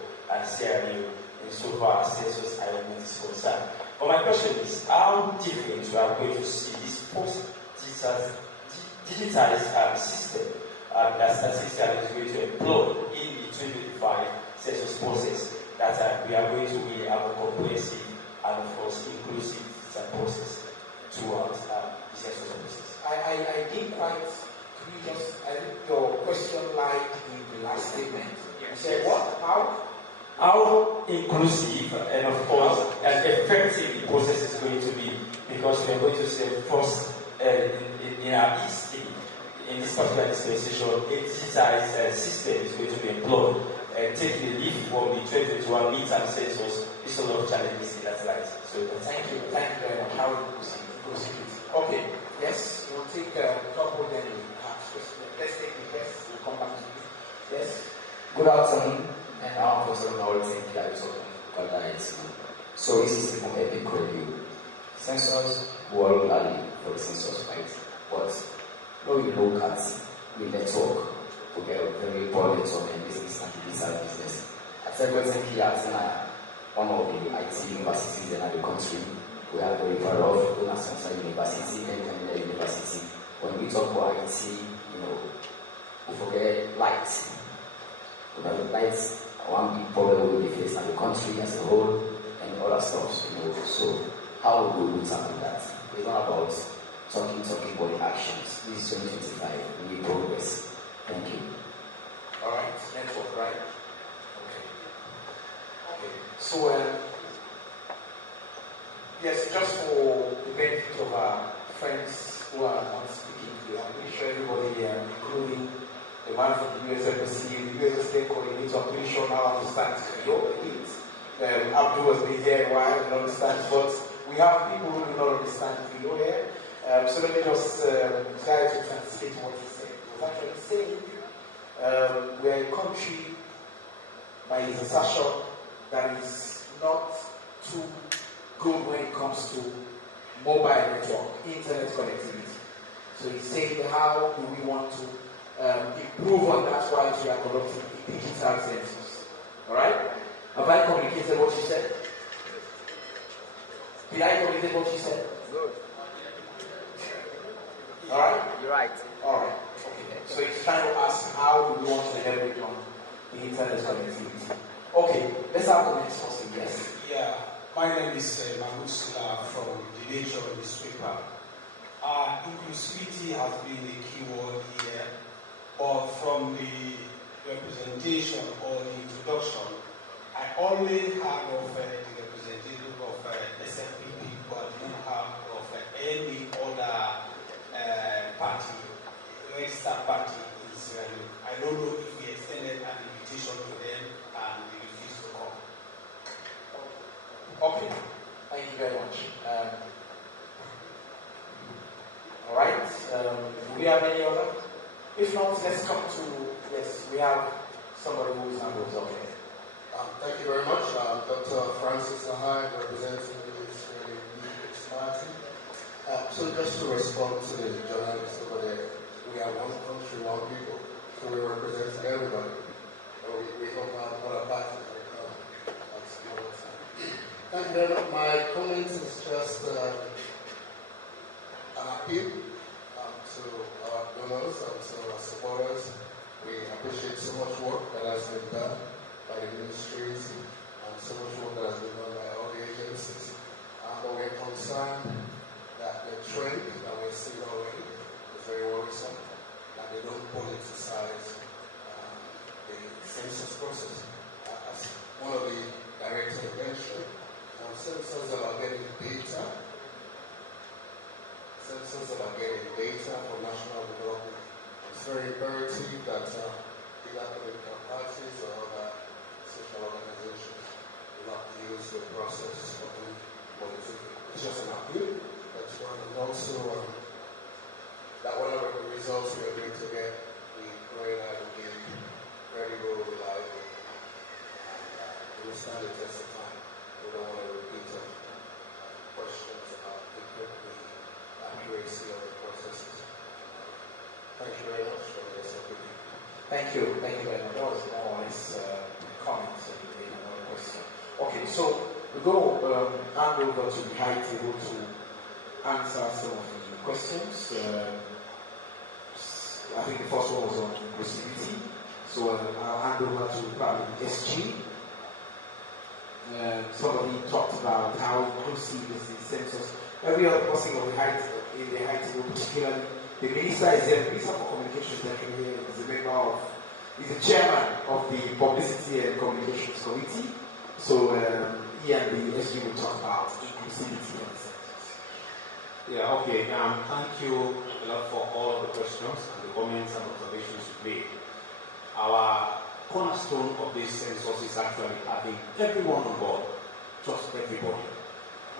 Sierra Leone insofar as census element is concerned. But my question is, how different we are going to see this post-digitized system that statistically is going to implode in the 2025 census process, that we are going to really have a comprehensive and, of course, inclusive process throughout the census process. I didn't quite, could you just, I think your question lied in the last statement. You said what? How inclusive and, of course, and effective the process is going to be, because we are going to say first in our history, in this particular dispensation, a digitized system is going to be employed and take the lead from the 2021 midterm census. There's a lot of challenges in that light. So thank you very much. How will you proceed? Okay, yes, we'll take a couple, then we have questions. Let's take the guests, we'll come back to you. Yes. Good afternoon, and I'm Professor Maurice So this is from Epic Review. Census world rally for the census fight. But when we look at the network, we get a very poor network and business and digital business. At Secretary here at one of the IT universities in the country, we are very proud of Central University and Canada University. When we talk about IT, we forget lights. Lights are one big problem we face in the country as a whole and other stuff. So how will we tackle that? It's not about talking, but the actions. This is 2025. We need progress. Thank you. All right, network, right? Okay. So, yes, just for the benefit of our friends who are not speaking, I'm pretty sure everybody here, including the man from the USFC, the USSD coordinator, I'm pretty sure now understands Creole. Abdul has been here a while and understands, but we have people who do not understand Creole here. So let me just try to translate what he said. He was actually saying we're a country, by his assertion, that is not too good when it comes to mobile network, internet connectivity. So he's saying how do we want to improve on that while we are conducting a digital census. Alright? Have I communicated what you said? Did I communicate what you said? Good. Alright? You're right. Alright. Okay. So he's trying to ask how we want to leverage on the internet connectivity. Okay, let's have the next person. Yes. Yeah, my name is Mahmoud Sula from the Nature newspaper. Inclusivity has been the key word here, but from the representation or the introduction, I only heard of the representative of SFPP, but I don't have of any other party, registered party in Sierra Leone. I don't know if we extended an invitation to them and they refused to come. Okay, thank you very much. All right, do we have any other? If not, let's come to, yes, we have somebody who is not okay. Thank you very much. Dr. Francis Ahai, representing the Israeli Legal Society. So just to respond to the journalists over there, we are one country, one people, so we represent everybody. We hope other parties will come at some other time. Thank you very much. My comment is just an appeal to our donors and to our supporters. We appreciate so much work that has been done by the ministries and so much work that has been done by all the agencies. But we're concerned that the trend that we're seeing already is very worrisome, that they don't politicize the census process. As one of the directors mentioned, census is about getting data. Census is about getting data for national development. It's very imperative that either political parties or other social organizations do not use the process of the politically. It's just an appeal that's one, and also that whatever the results we are going to get, we pray that will be credible, reliable, and will stand the test of time. We don't want to repeat questions about the accuracy of the processes. Thank you very much for this opportunity. Thank you very much. That was more or less comments and another question. Okay, so we're going to hand over to the high table to answer some of the questions. I think the first one was on inclusivity. So I'll hand over to probably SG. Somebody talked about how inclusive is the census. Every other person in the height, particularly the minister is there. The Minister for Communications is a member of, is the chairman of the Publicity and Communications Committee. So he and the SG will talk about inclusivity of the census. Yeah, okay. Thank you a lot for all of the questions and the comments and observations you made. Our cornerstone of this census is actually having everyone on board, just everybody.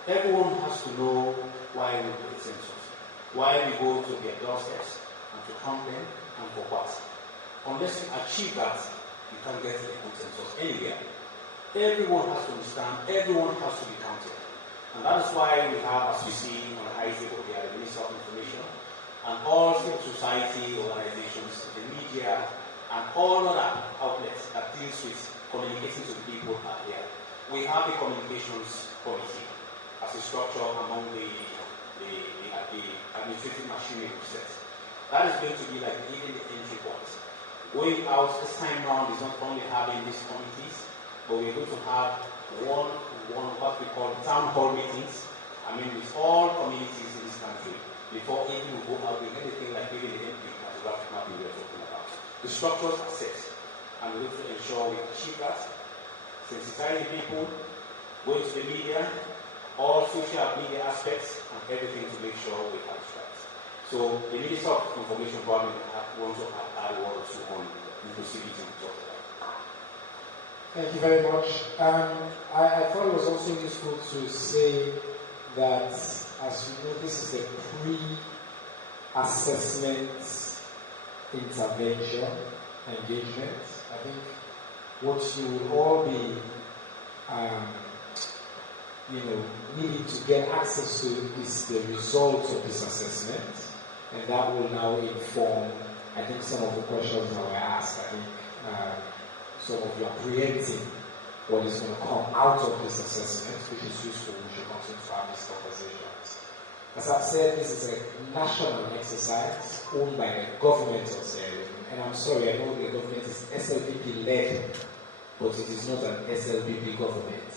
Everyone has to know why we do the census, why we go to their doorsteps and to count them and for what. Unless you achieve that, you can't get a good census anywhere. Everyone has to understand, everyone has to be counted. And that is why we have, as you see on the high table here, the Minister of Information and all civil society organizations, the media, and all other outlets that deals with communicating to the people are here. We have a communications committee as a structure among the administrative machinery set. That is going to be like even the entry point. Going out this time round is not only having these committees, but we're going to have one what we call town hall meetings. I mean, with all communities in this country before even we go out with anything like giving the MP as a graphic map we were talking about. The structures are set, and we need to ensure we achieve that. Sensitizing people, going to the media, all social media aspects, and everything to make sure we have that. So the Minister of Information probably wants to add a word or two on inclusivity we talked about. Thank you very much. I thought it was also useful to say that, as you know, this is a pre-assessment intervention, engagement. I think what you will all be needing to get access to is the results of this assessment, and that will now inform, I think, some of the questions that were asked. I think some of you are preempting what is going to come out of this assessment, which is useful. We should continue to have these conversations. As I've said, this is a national exercise owned by the government of Sierra Leone, and I'm sorry, I know the government is SLPP-led, but it is not an SLPP government.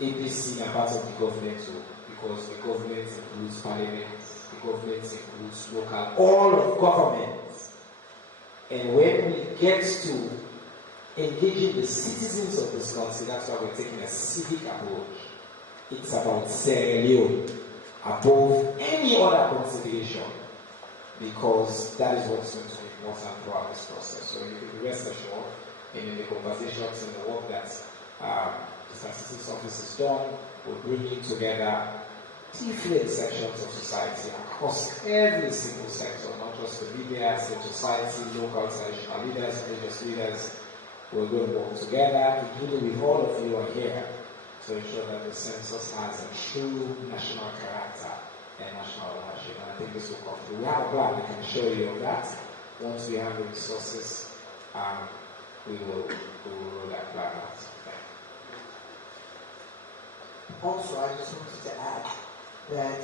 APC are part of the government too, because the government includes parliament, the government includes local, all of governments. And when we get to engaging the citizens of this country, that's why we're taking a civic approach. It's about Sierra Leone above any other consideration, because that is what's going to be important throughout this process. So you can rest assured, and in the conversations and the work that the Statistics Office has done, we're bringing together different sections of society across every single sector, not just the media, civil society, local traditional leaders, religious leaders. We're going to work together, including with all of you are here, to ensure that the census has a true national character and national ownership. And I think this will come through. We have a plan, we can show you of that. Once we have the resources, we will roll that plan out. Also, I just wanted to add that,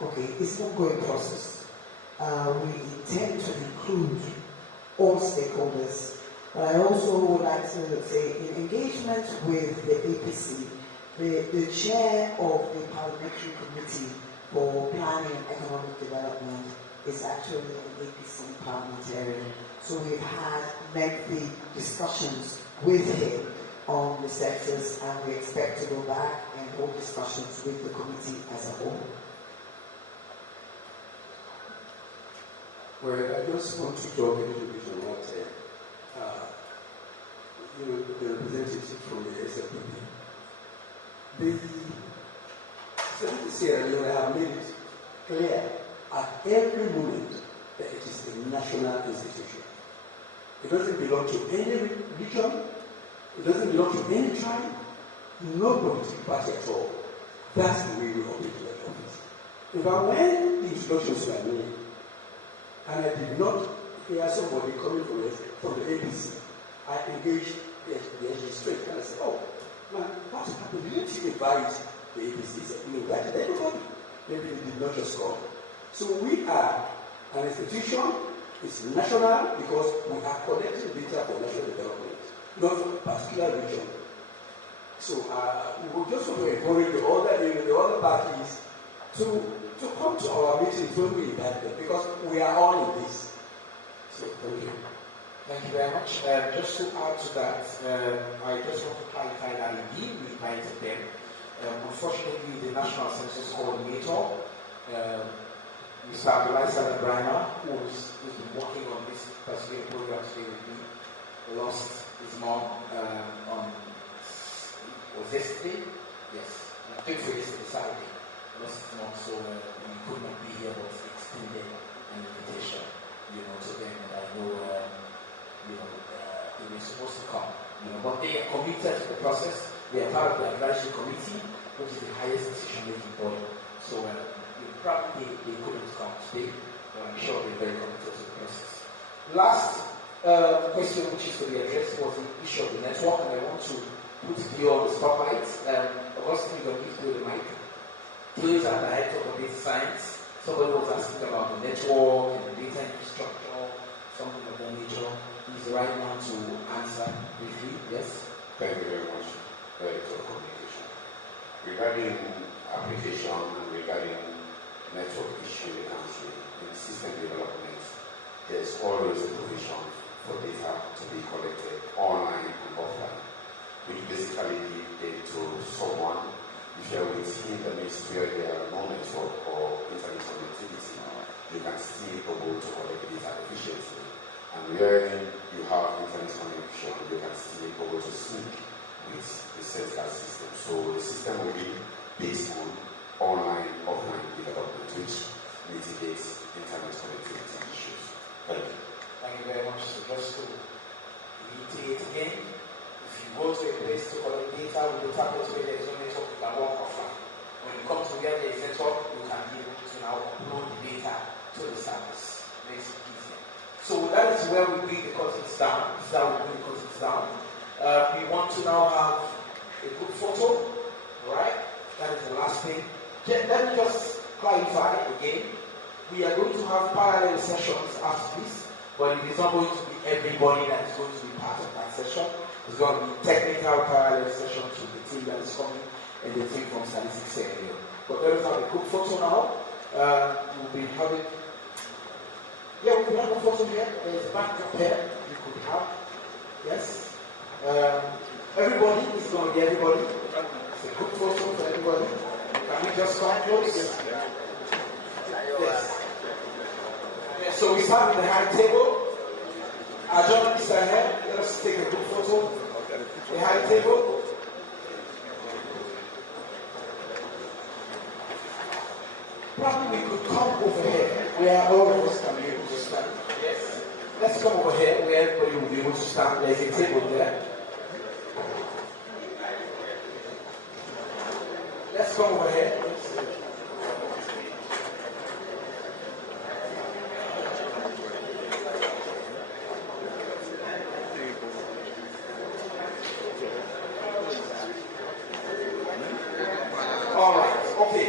okay, it's an ongoing process. We intend to include all stakeholders, but I also would like to say, in engagement with the APC, the chair of the Parliamentary Committee for Planning and Economic Development is actually an APC parliamentarian. So we've had lengthy discussions with him on the sectors, and we expect to go back and hold discussions with the committee as a whole. Well, I just want to talk a little bit on what the representative from the SLPP. The Sierra Leone have made it clear at every moment that it is a national institution. It doesn't belong to any region. It doesn't belong to any tribe, no political party at all. That's the way we operate the office. In fact, when the introductions were made, and I did not hear somebody coming from the APC, I engaged the straight and I said, oh, man, what happened? Didn't you invite the APC? He said, we invited everybody. Maybe they did not just come. So we are An institution is national because we are collecting data for national development, not for a particular region. So we would just want to encourage the other parties to come to our meetings when we invite them, because we are all in this. So thank you. Thank you very much. Just to add to that, I just want to clarify that indeed we invited them. Unfortunately, the National Census Coordinator, Mr. Abdullah Saleh, who's been working on this particular program today with me, lost his mom was yesterday? Yes. I think for yesterday, Saturday. Lost his mom, so we could not be here, but extended an invitation, to them, and I know, they were supposed to come, but they are committed to the process. They are part of the advisory committee, which is the highest decision-making body. So probably they couldn't come today, but I'm sure they're very committed to the process. Last question which is to be addressed was the issue of the network, and I want to put you on the spotlight. Augustine, you're going to give you the mic. He is at the head of data science. Somebody was asking about the network and the data infrastructure, something of that nature. He's right now to answer briefly. Yes? Thank you very much, Director of Communication. Regarding application and regarding network issue in system development, there is always a provision for data to be collected online and offline, which basically give to someone. If you are within the midst where there are no network or internet connectivity, you can still be able to collect data efficiently. And where you have internet connection, you can still be able to sync with the central system. So the system will be based on online, offline development, which mitigates internet connectivity issues. Thank you. Thank you very much. So just to reiterate again, if you go to a place to collect data with the tablets where there is no network, you can walk offline. When you come to where there is network, you can be able to now upload the data to the service. Makes it easier. So that is where we bring the contents down. This is how we bring the contents down. We want to now have a good photo, right? That is the last thing. Let me just clarify again. We are going to have parallel sessions after this, but it is not going to be everybody that is going to be part of that session. It's going to be technical parallel sessions with the team that is coming and the team from statistics area. But let us have a quick photo now. We'll be having, we have a photo here. There's a backdrop here you could have. Yes. Everybody is going to be everybody. It's a good photo for everybody. Can we just come close? Yes. So we start with the high table. Our journalists are here. Let us take a good photo. The high table. Probably we could come over here where all of us can be able to stand. Yes. Let's come over here where everybody will be able to stand. There's a table there. Let's come over here. All right. Okay.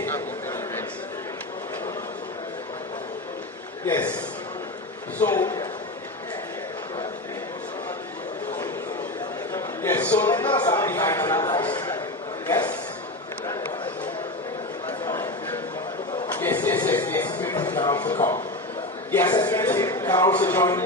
Yes. So. Yes. So let us have behind you. Yes. Yes. Security can also come. The assessment team can also join